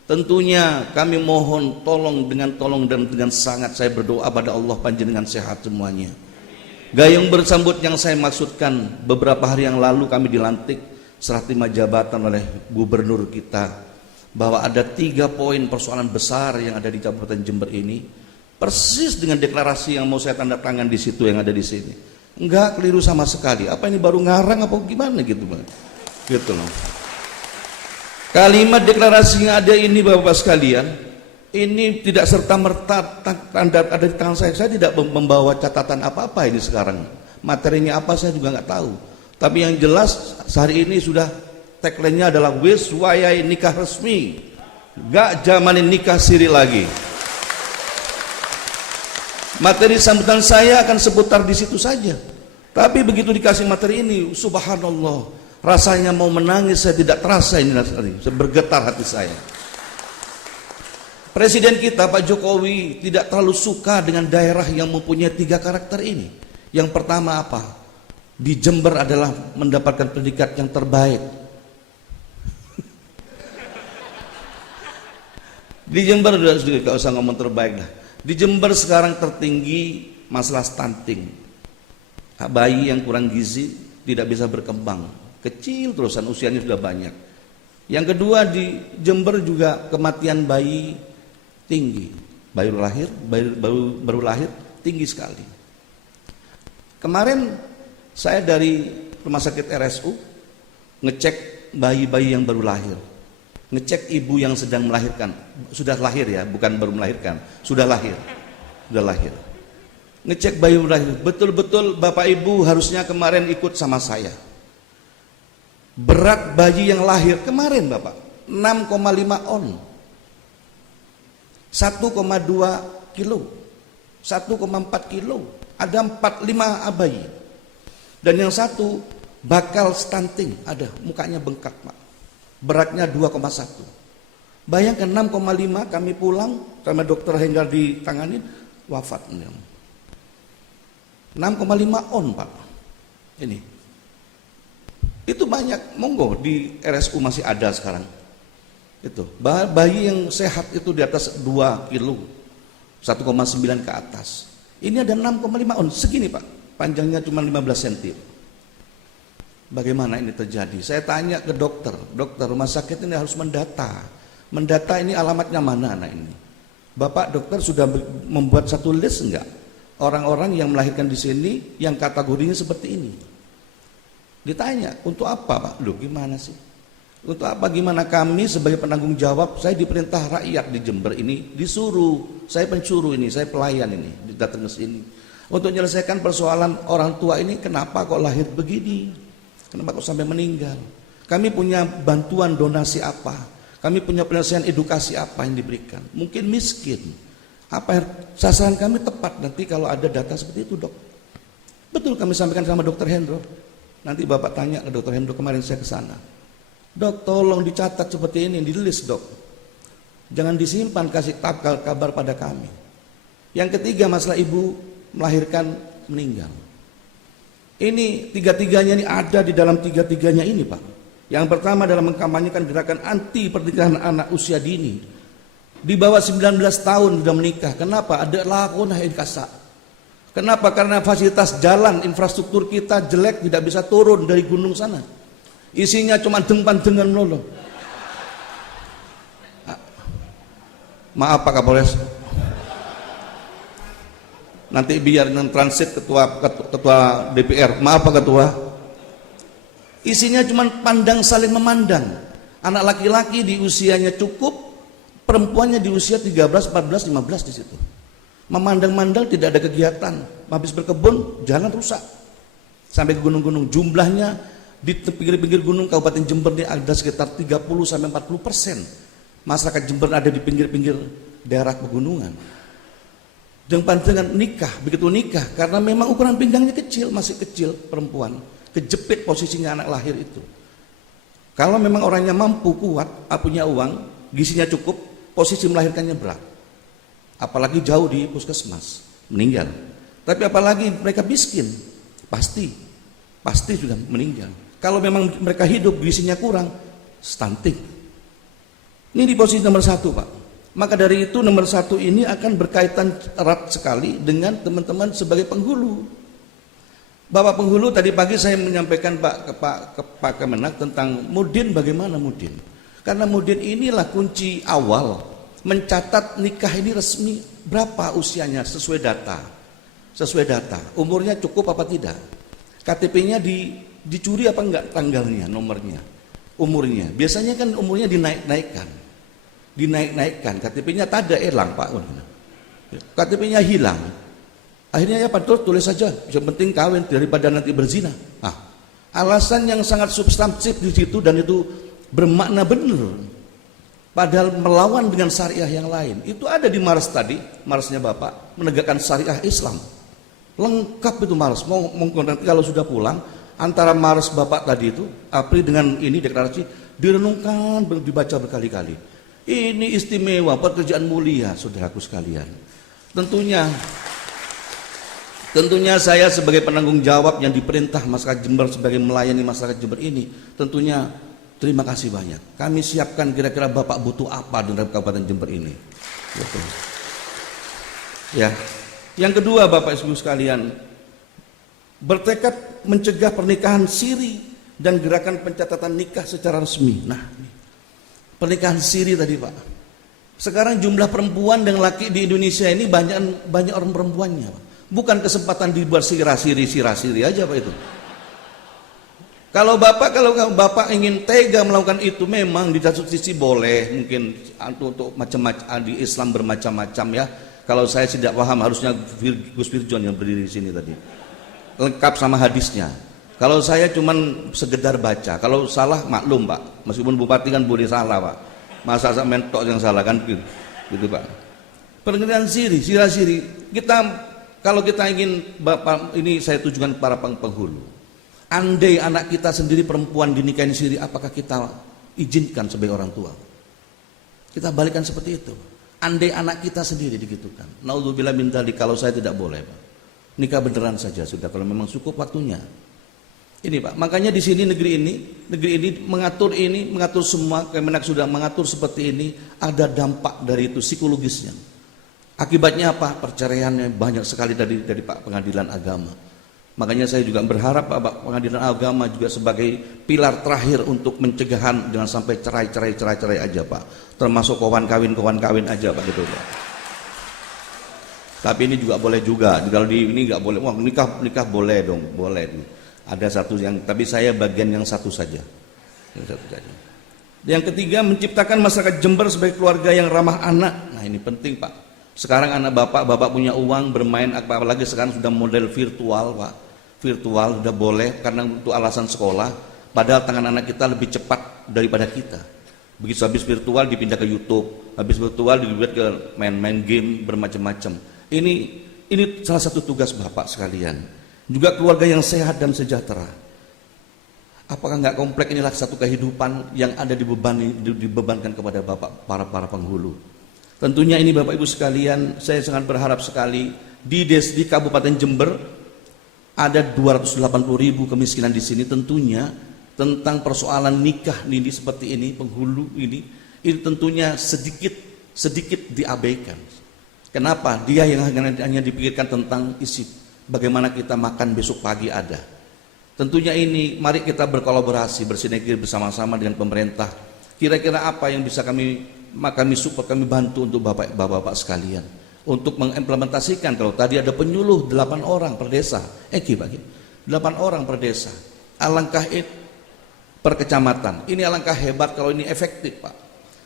Tentunya kami mohon tolong dan dengan sangat saya berdoa pada Allah panjenengan sehat semuanya. Gayung bersambut yang saya maksudkan, beberapa hari yang lalu kami dilantik serah terima jabatan oleh gubernur kita, bahwa ada 3 poin persoalan besar yang ada di Kabupaten Jember ini, persis dengan deklarasi yang mau saya tanda tangan di situ yang ada di sini. Enggak keliru sama sekali. Apa ini baru ngarang apa gimana gitu, Bang? Gitu loh. Kalimat deklarasi yang ada ini Bapak sekalian, ini tidak serta merta tanda ada di tangan saya. Saya tidak membawa catatan apa-apa ini sekarang. Materinya apa saya juga nggak tahu. Tapi yang jelas hari ini sudah tagline-nya adalah wis wayai nikah resmi, gak zamanin nikah siri lagi. Materi sambutan saya akan seputar di situ saja. Tapi begitu dikasih materi ini, subhanallah, rasanya mau menangis saya tidak terasa ini, bergetar hati saya. Presiden kita Pak Jokowi tidak terlalu suka dengan daerah yang mempunyai 3 karakter ini. Yang pertama apa? Di Jember adalah mendapatkan predikat yang terbaik. Di Jember sudah gak usah ngomong terbaik lah. Di Jember sekarang tertinggi masalah stunting. Bayi yang kurang gizi tidak bisa berkembang, kecil terusan usianya sudah banyak. Yang kedua di Jember juga kematian bayi tinggi. Baru lahir tinggi sekali. Kemarin saya dari rumah sakit RSU ngecek bayi-bayi yang baru lahir, ngecek ibu yang sedang melahirkan, sudah lahir ya, bukan baru melahirkan, sudah lahir, ngecek bayi lahir, betul-betul Bapak Ibu harusnya kemarin ikut sama saya. Berat bayi yang lahir kemarin Bapak 6,5 on, 1,2 kilo, 1,4 kilo, ada 45 bayi. Dan yang satu bakal stunting, ada mukanya bengkak Pak, beratnya 2,1. Bayangkan 6,5 kami pulang sama dokter Henggar ditangani, wafat. 6,5 on Pak. Ini. Itu banyak, monggo di RSU masih ada sekarang. Itu bayi yang sehat itu di atas 2 kilo, 1,9 ke atas. Ini ada 6,5 on, segini Pak. Panjangnya cuma 15 cm. Bagaimana ini terjadi? Saya tanya ke dokter rumah sakit ini harus mendata ini alamatnya mana anak ini. Bapak dokter sudah membuat satu list enggak? Orang-orang yang melahirkan di sini yang kategorinya seperti ini. Ditanya, untuk apa Pak? Loh gimana sih? Untuk apa gimana kami sebagai penanggung jawab, saya diperintah rakyat di Jember ini, disuruh, saya pencuru ini, saya pelayan ini, datang ke sini. Untuk menyelesaikan persoalan orang tua ini, kenapa kok lahir begini? Kenapa kok sampai meninggal? Kami punya bantuan donasi apa? Kami punya penyelesaian edukasi apa yang diberikan? Mungkin miskin. Apa sasaran kami tepat nanti kalau ada data seperti itu Dok? Betul kami sampaikan sama Dokter Hendro. Nanti Bapak tanya ke Dokter Hendro, kemarin saya ke sana. Dok tolong dicatat seperti ini, di list Dok. Jangan disimpan, kasih kabar pada kami. Yang ketiga masalah ibu melahirkan meninggal. Ini tiga-tiganya ini ada di dalam tiga-tiganya ini Pak. Yang pertama adalah mengkampanyekan gerakan anti pernikahan anak usia dini. Di bawah 19 tahun sudah menikah. Kenapa? Ada lakonah inkasa. Kenapa? Karena fasilitas jalan, infrastruktur kita jelek, tidak bisa turun dari gunung sana. Isinya cuma dempan dengan melolo. Maaf Pak Kapolres. Nanti biar transit ketua DPR. Maaf Pak Ketua. Isinya cuma pandang saling memandang. Anak laki-laki di usianya cukup, perempuannya di usia 13, 14, 15 di situ. Memandang-mandang tidak ada kegiatan, habis berkebun jalan rusak. Sampai ke gunung-gunung, jumlahnya di pinggir-pinggir gunung Kabupaten Jember ini ada sekitar 30 sampai 40% masyarakat Jember ada di pinggir-pinggir daerah pegunungan. Dengan nikah, begitu nikah, karena memang ukuran pinggangnya kecil, masih kecil perempuan, kejepit posisinya anak lahir itu. Kalau memang orangnya mampu, kuat, punya uang, gizinya cukup, posisi melahirkannya berat. Apalagi jauh di puskesmas, meninggal. Tapi apalagi mereka miskin, pasti sudah meninggal. Kalau memang mereka hidup, gizinya kurang, stunting. Ini di posisi nomor 1, Pak. Maka dari itu nomor 1 ini akan berkaitan erat sekali dengan teman-teman sebagai penghulu. Bapak penghulu, tadi pagi saya menyampaikan ke Pak Kemenak tentang Mudin, bagaimana Mudin. Karena Mudin inilah kunci awal mencatat nikah ini resmi berapa usianya sesuai data. Umurnya cukup apa tidak. KTP-nya dicuri apa enggak tanggalnya, nomornya, umurnya. Biasanya kan umurnya dinaik-naikkan. KTP-nya tak ada, hilang Pak. KTP-nya hilang. Akhirnya ya Pak tulis saja, yang penting kawin daripada nanti berzina. Alasan yang sangat substantif di situ dan itu bermakna benar. Padahal melawan dengan syariah yang lain. Itu ada di Mars tadi, Marsnya Bapak menegakkan syariah Islam. Lengkap itu Mars. Mau nanti kalau sudah pulang antara Mars Bapak tadi itu, April dengan ini deklarasi direnungkan, dibaca berkali-kali. Ini istimewa, pekerjaan mulia, saudaraku sekalian. Tentunya saya sebagai penanggung jawab yang diperintah masyarakat Jember sebagai melayani masyarakat Jember ini, tentunya terima kasih banyak. Kami siapkan kira-kira Bapak butuh apa di Kabupaten Jember ini. Gitu. Ya. Yang kedua Bapak Ibu sekalian, bertekad mencegah pernikahan siri dan gerakan pencatatan nikah secara resmi. Nah, pernikahan siri tadi Pak. Sekarang jumlah perempuan dan laki di Indonesia ini banyak orang perempuannya Pak. Bukan kesempatan dibuat sirah-siri aja Pak itu. Kalau Bapak ingin tega melakukan itu, memang di satu sisi boleh, mungkin untuk macam-macam di Islam bermacam-macam ya. Kalau saya tidak paham, harusnya Gus Firjon yang berdiri di sini tadi. Lengkap sama hadisnya. Kalau saya cuman sekedar baca, kalau salah maklum Pak. Meskipun bupati kan boleh salah Pak. Masa mentok yang salah kan gitu Pak. Pernikahan siri, kalau kita ingin Bapak, ini saya tujukan para penghulu. Andai anak kita sendiri perempuan dinikahin siri, apakah kita izinkan sebagai orang tua? Kita balikan seperti itu. Andai anak kita sendiri digitukan. Naudzubillah min dzalik, kalau saya tidak boleh Pak. Nikah beneran saja sudah kalau memang cukup waktunya. Ini Pak, makanya di sini negeri ini mengatur semua. Kemenak sudah mengatur seperti ini. Ada dampak dari itu psikologisnya. Akibatnya apa? Perceraiannya banyak sekali dari Pak Pengadilan Agama. Makanya saya juga berharap Pak Pengadilan Agama juga sebagai pilar terakhir untuk mencegahan, jangan sampai cerai aja Pak. Termasuk kawan kawin aja Pak gitu Pak. Tapi ini juga boleh juga. Kalau di ini nggak boleh. Wah, nikah boleh dong, boleh. Ada satu yang, tapi saya bagian yang satu saja. Yang ketiga, menciptakan masyarakat Jember sebagai keluarga yang ramah anak. Nah, ini penting Pak. Sekarang anak bapak punya uang bermain, apalagi sekarang sudah model virtual Pak. Virtual sudah boleh karena untuk alasan sekolah. Padahal tangan anak kita lebih cepat daripada kita. Begitu habis virtual dipindah ke YouTube, habis virtual dibuat ke main game bermacam-macam. Ini salah satu tugas Bapak sekalian. Juga keluarga yang sehat dan sejahtera. Apakah nggak kompleks, inilah satu kehidupan yang ada dibebankan kepada Bapak para penghulu. Tentunya ini Bapak Ibu sekalian, saya sangat berharap sekali di Kabupaten Jember ada 280.000 kemiskinan di sini. Tentunya tentang persoalan nikah ini seperti ini, penghulu ini tentunya sedikit diabaikan. Kenapa? Dia yang hanya dipikirkan tentang isi bagaimana kita makan besok pagi ada. Tentunya ini mari kita berkolaborasi, bersinergi bersama-sama dengan pemerintah. Kira-kira apa yang bisa kami support, kami bantu untuk bapak-bapak sekalian untuk mengimplementasikan. Kalau tadi ada penyuluh 8 orang per desa, 8 orang per desa. Alangkah per kecamatan. Ini alangkah hebat kalau ini efektif, Pak.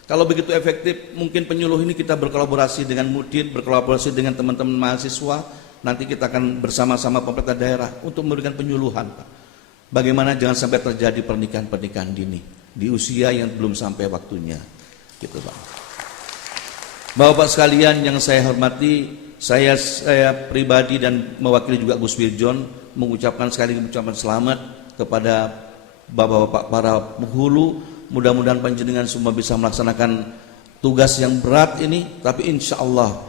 Kalau begitu efektif, mungkin penyuluh ini kita berkolaborasi dengan Mudin, berkolaborasi dengan teman-teman mahasiswa. Nanti kita akan bersama-sama pemerintah daerah untuk memberikan penyuluhan, Pak. Bagaimana jangan sampai terjadi pernikahan-pernikahan dini di usia yang belum sampai waktunya, gitu, Pak. Bapak sekalian yang saya hormati, saya pribadi dan mewakili juga Gus Wirjon mengucapkan sekali ucapan selamat kepada bapak-bapak para penghulu. Mudah-mudahan panjenengan semua bisa melaksanakan tugas yang berat ini, tapi insya Allah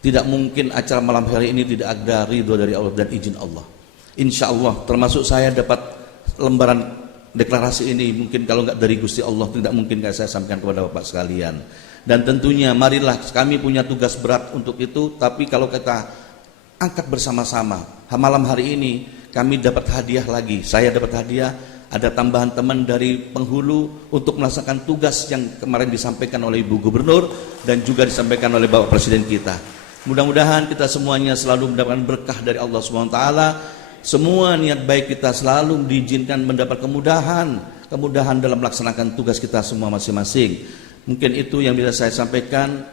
tidak mungkin acara malam hari ini tidak ada ridho dari Allah dan izin Allah. Insya Allah, termasuk saya dapat lembaran deklarasi ini, mungkin kalau nggak dari Gusti Allah tidak mungkin saya sampaikan kepada bapak sekalian. Dan tentunya marilah kami punya tugas berat untuk itu, tapi kalau kita angkat bersama-sama, malam hari ini kami dapat hadiah lagi. Saya dapat hadiah. Ada tambahan teman dari penghulu untuk melaksanakan tugas yang kemarin disampaikan oleh Ibu Gubernur dan juga disampaikan oleh Bapak Presiden kita. Mudah-mudahan kita semuanya selalu mendapatkan berkah dari Allah SWT. Semua niat baik kita selalu diizinkan mendapat kemudahan dalam melaksanakan tugas kita semua masing-masing. Mungkin itu yang bisa saya sampaikan.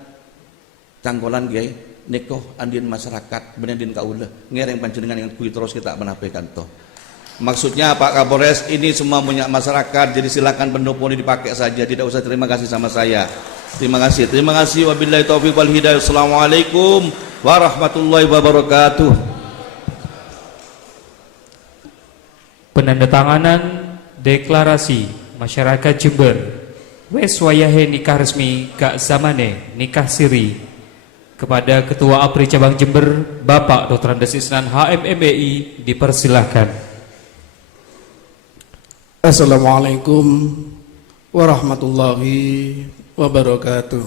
Cangkolan gay, nekoh andin masyarakat, benar din kaulah, ngereng panjenengan yang kui terus kita menampilkan toh. Maksudnya Pak Kapolres, ini semua punya masyarakat, jadi silakan pendopo ini dipakai saja, tidak usah terima kasih sama saya. Terima kasih. Wabillahi taufiq wal hidayah. Assalamualaikum warahmatullahi wabarakatuh. Penandatanganan deklarasi masyarakat Jember wes wayahe nikah resmi gak zamane nikah siri kepada Ketua APRI Cabang Jember Bapak Dr. Andes Isnan HMMEI dipersilahkan. Assalamualaikum warahmatullahi wabarakatuh.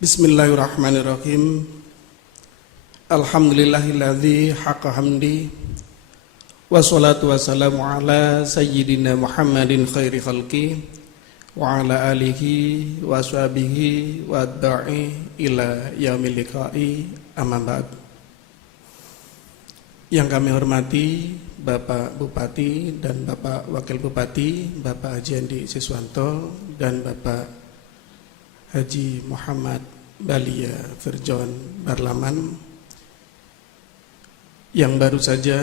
Bismillahirrahmanirrahim. Alhamdulillahilladzi haqqa hamdi, wassalatu wassalamu ala sayyidina Muhammadin khairi khalqi wa ala alihi wa sahbihi wa atba'i ila yaumil liqa'i, amma ba'd. Yang kami hormati Bapak Bupati dan Bapak Wakil Bupati, Bapak Haji Andi Siswanto dan Bapak Haji Muhammad Balia Firjon Barlaman, yang baru saja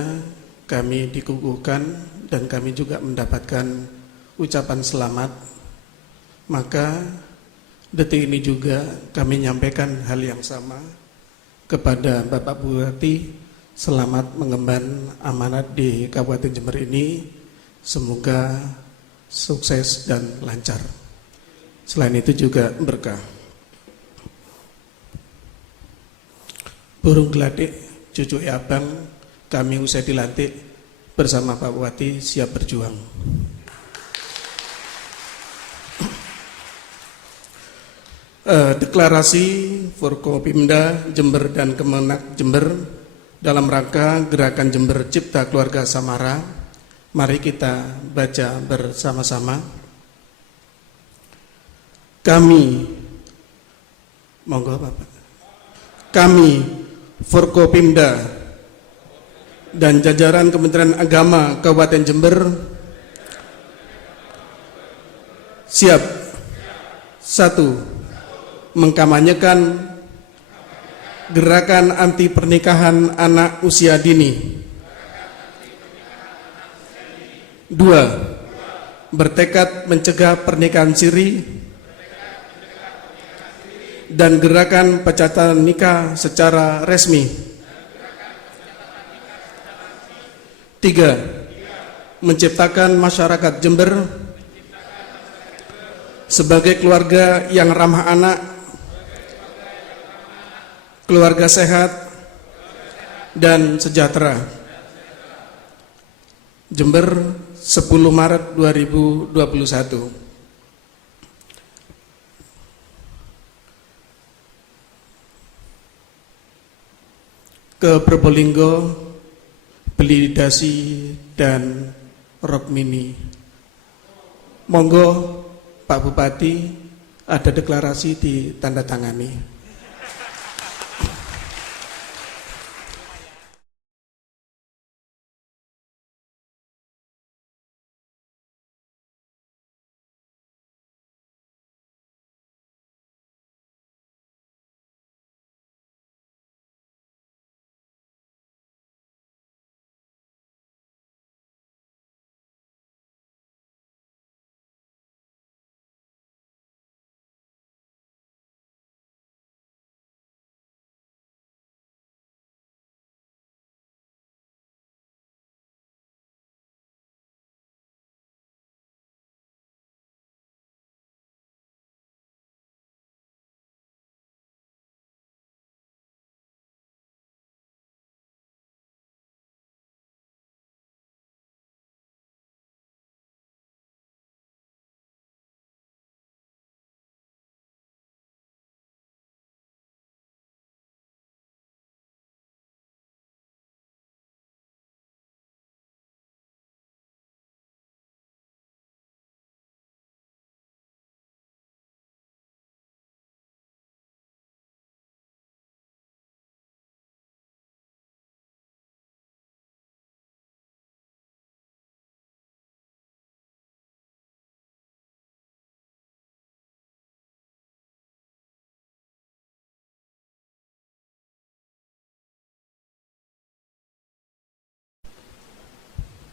kami dikukuhkan dan kami juga mendapatkan ucapan selamat. Maka detik ini juga kami nyampaikan hal yang sama kepada Bapak Bupati. Selamat mengemban amanat di Kabupaten Jember ini. Semoga sukses dan lancar. Selain itu juga berkah. Burung geladik cucu abang, kami usai dilantik bersama Pak Bupati siap berjuang. Deklarasi Forkopimda Jember dan Kemenak Jember dalam rangka Gerakan Jember Cipta Keluarga Samara. Mari kita baca bersama-sama. Kami Forkopimda dan jajaran Kementerian Agama Kabupaten Jember siap 1. Mengkampanyekan Gerakan anti pernikahan anak usia dini. 2. Bertekad mencegah pernikahan siri dan gerakan pencatatan nikah secara resmi. 3. Menciptakan masyarakat Jember sebagai keluarga yang ramah anak, keluarga sehat dan sejahtera. Jember 10 Maret 2021. Ke Probolinggo beli dasi dan rok mini. Monggo Pak Bupati, ada deklarasi ditandatangani.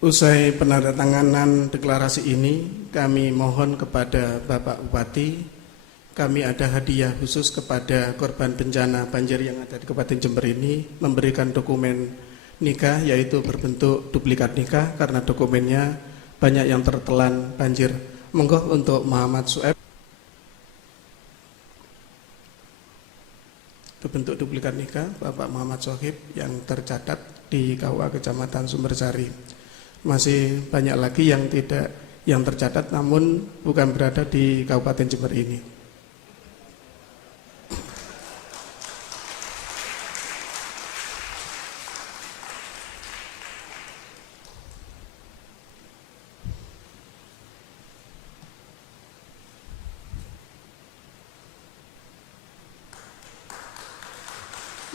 Usai penandatanganan deklarasi ini, kami mohon kepada Bapak Bupati, kami ada hadiah khusus kepada korban bencana banjir yang ada di Kabupaten Jember ini, memberikan dokumen nikah, yaitu berbentuk duplikat nikah karena dokumennya banyak yang tertelan banjir. Monggo untuk Muhammad Sueb. Itu bentuk duplikat nikah Bapak Muhammad Sohib yang tercatat di KUA Kecamatan Sumbersari. Masih banyak lagi yang tercatat namun bukan berada di Kabupaten Jember ini.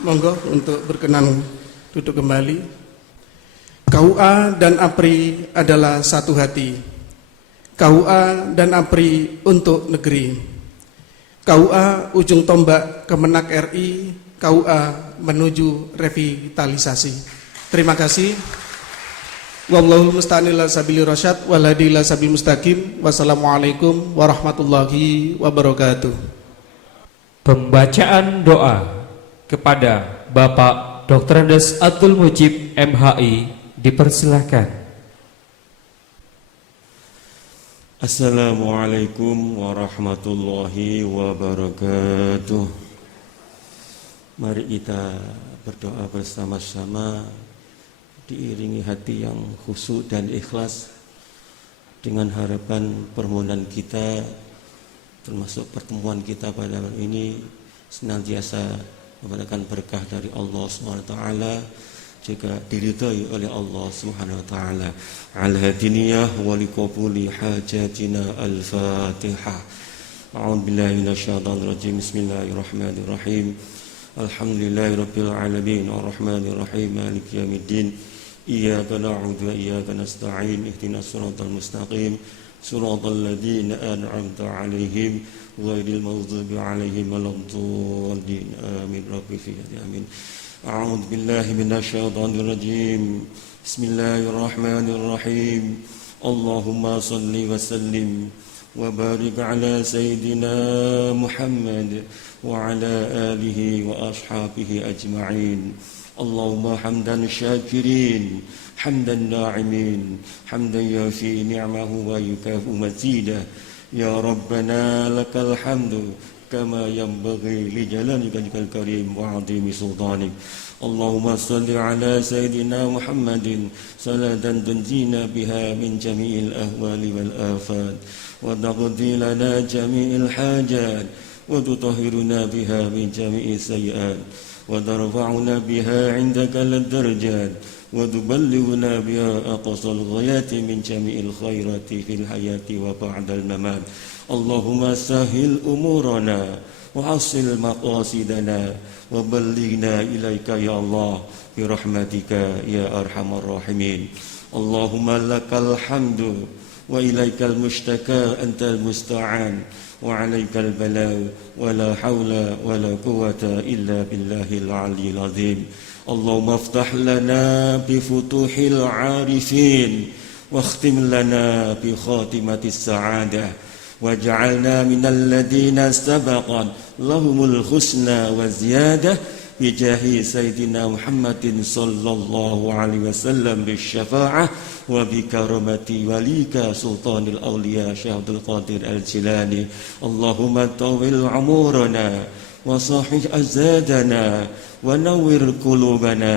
Monggo untuk berkenan duduk kembali. KUA dan APRI adalah satu hati. KUA dan APRI untuk negeri. KUA ujung tombak kemenak RI. KUA menuju revitalisasi. Terima kasih. Wallahul musta'an ila sabili rasyad wal hadi ila sabil mustaqim. Wassalamualaikum warahmatullahi wabarakatuh. Pembacaan doa kepada Bapak Dr. Andes Abdul Mujib MHI dipersilahkan. Assalamualaikum warahmatullahi wabarakatuh. Mari kita berdoa bersama-sama, diiringi hati yang khusyuk dan ikhlas, dengan harapan permohonan kita, termasuk pertemuan kita pada malam ini, senantiasa mendapatkan berkah dari Allah SWT, juga diridhai oleh Allah Subhanahu wa taala. Al-hadiniyah wa liqabuli hajatina al-Fatihah. A'udzu billahi minasyaitonir rajim. Bismillahirrahmanirrahim. Alhamdulillahirabbil alamin arrahmanir rahim maliki yaumiddin. Iyyaka na'budu wa iyyaka nasta'in. Ihdinas siratal mustaqim. Siratal ladzina an'amta 'alaihim ghairil maghdubi 'alaihim waladdallin. Amin. Rabbi fiyadi amin. أعوذ بالله من الشيطان الرجيم بسم الله الرحمن الرحيم اللهم صل وسلم وبارك على سيدنا محمد وعلى آله وأصحابه أجمعين اللهم حمدا الشاكرين حمدا الناعمين حمدا يوفي نعمه ويكافئ مزيده يا ربنا لك الحمد كما ينبغي لجلالك الكريم وعظيم سلطانك اللهم صل على سيدنا محمد صلاة تنجينا بها من جميع الأهوال والآفات وتقضي لنا جميع الحاجات وتطهرنا بها من جميع السيئات وترفعنا بها عندك للدرجات وتبلغنا بها أقصى الغايات من جميع الخيرات في الحياة وبعد الممات اللهم سهل أمورنا وحصل مقاصدنا وبلغنا إليك يا الله برحمتك يا أرحم الراحمين اللهم لك الحمد وإليك المشتكى أنت المستعان وعليك البلاء ولا حول ولا قوة إلا بالله العلي العظيم اللهم افتح لنا بفتوح العارفين واختم لنا بخاتمة السعادة واجعلنا من الذين سبقت لهم الحسنى وزيادة بجاه سيدنا محمد صلى الله عليه وسلم بالشفاعة وبكرامة وليك سلطان الأولياء شيخ عبد القادر الجيلاني اللهم طول عمرنا وصحح أزادنا ونور قلوبنا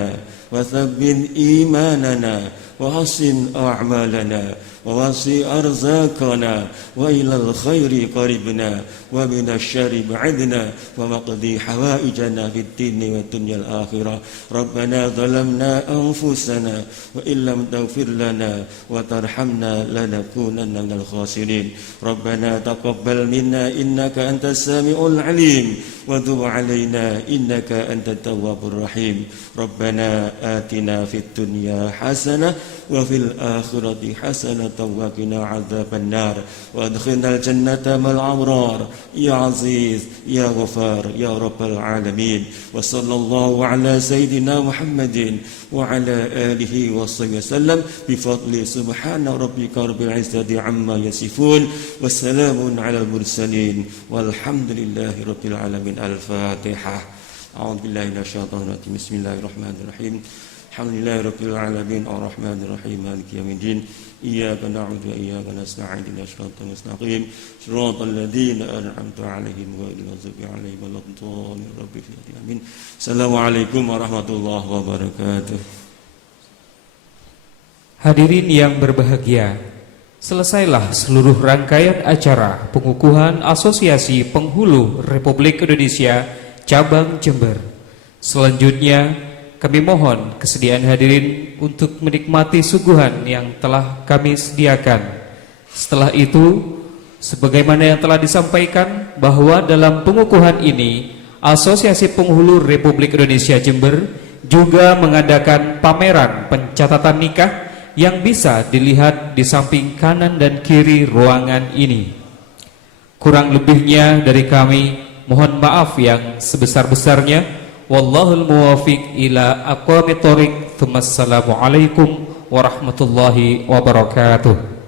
وثبت إيماننا وحسن أعمالنا ووسع أرزاقنا وإلى الخير قربنا ومن الشر بعدنا ومقضي حوائجنا في الدين والدنيا الآخرة ربنا ظلمنا أنفسنا وإن لم تغفر لنا وترحمنا لنكونن من الخاسرين ربنا تقبل منا إنك أنت السميع العليم وتب علينا إنك أنت التواب الرحيم ربنا آتنا في الدنيا حسنة وفي الآخرة حسنة وقنا عذاب النار وادخلنا الجنة مع الأبرار يا عزيز يا غفار يا رب العالمين وصلى الله على سيدنا محمد وعلى آله وصحبه وسلم بفضل سبحان ربك رب العزة عما يصفون والسلام على المرسلين والحمد لله رب العالمين. الفاتحة. أعوذ بالله من الشيطان الرجيم. بسم الله الرحمن الرحيم. الحمد لله رب العالمين الرحمن الرحيم مالك يوم الدين إياك نعبد وإياك نستعين اهدنا الصراط المستقيم صراط الذين أنعمت عليهم غير المغضوب عليهم ولا الضالين رب اغفر آمين. السلام عليكم ورحمة الله وبركاته. Hadirin yang berbahagia, selesailah seluruh rangkaian acara pengukuhan Asosiasi Penghulu Republik Indonesia Cabang Jember. Selanjutnya, kami mohon kesediaan hadirin untuk menikmati suguhan yang telah kami sediakan. Setelah itu, sebagaimana yang telah disampaikan bahwa dalam pengukuhan ini, Asosiasi Penghulu Republik Indonesia Jember juga mengadakan pameran pencatatan nikah yang bisa dilihat di samping kanan dan kiri ruangan ini. Kurang lebihnya dari kami, mohon maaf yang sebesar-besarnya. Wallahul muwafiq ila aqwamit thoriq. Wassalamu alaikum warahmatullahi wabarakatuh.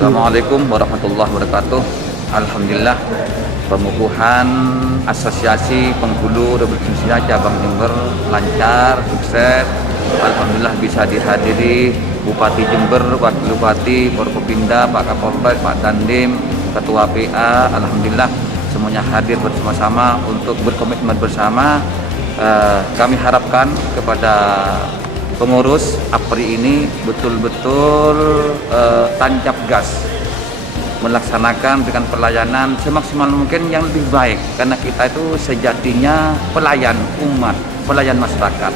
Assalamualaikum warahmatullahi wabarakatuh. Alhamdulillah, pengukuhan Asosiasi Penghulu Republik Indonesia Cabang Jember lancar, sukses. Alhamdulillah bisa dihadiri Bupati Jember, Wakil Bupati, Forkopimda, Pak Kapolres, Pak Dandim, Ketua PA. Alhamdulillah semuanya hadir bersama-sama untuk berkomitmen bersama. Kami harapkan kepada pengurus APRI ini betul-betul tancap gas melaksanakan dengan pelayanan semaksimal mungkin yang lebih baik, karena kita itu sejatinya pelayan umat, pelayan masyarakat.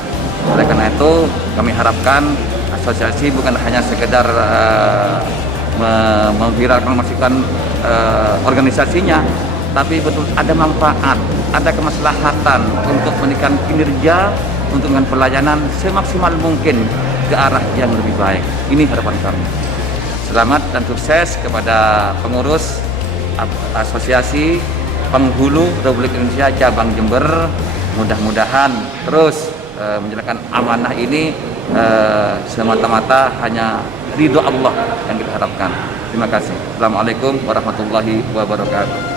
Oleh karena itu kami harapkan asosiasi bukan hanya sekedar memviralkan masukan organisasinya, tapi betul ada manfaat, ada kemaslahatan untuk meningkatkan kinerja, untuk dengan pelayanan semaksimal mungkin ke arah yang lebih baik. Ini harapan kami. Selamat dan sukses kepada pengurus Asosiasi Penghulu Republik Indonesia Cabang Jember. Mudah-mudahan terus menjalankan amanah ini semata-mata hanya ridho Allah yang kita harapkan. Terima kasih. Assalamualaikum warahmatullahi wabarakatuh.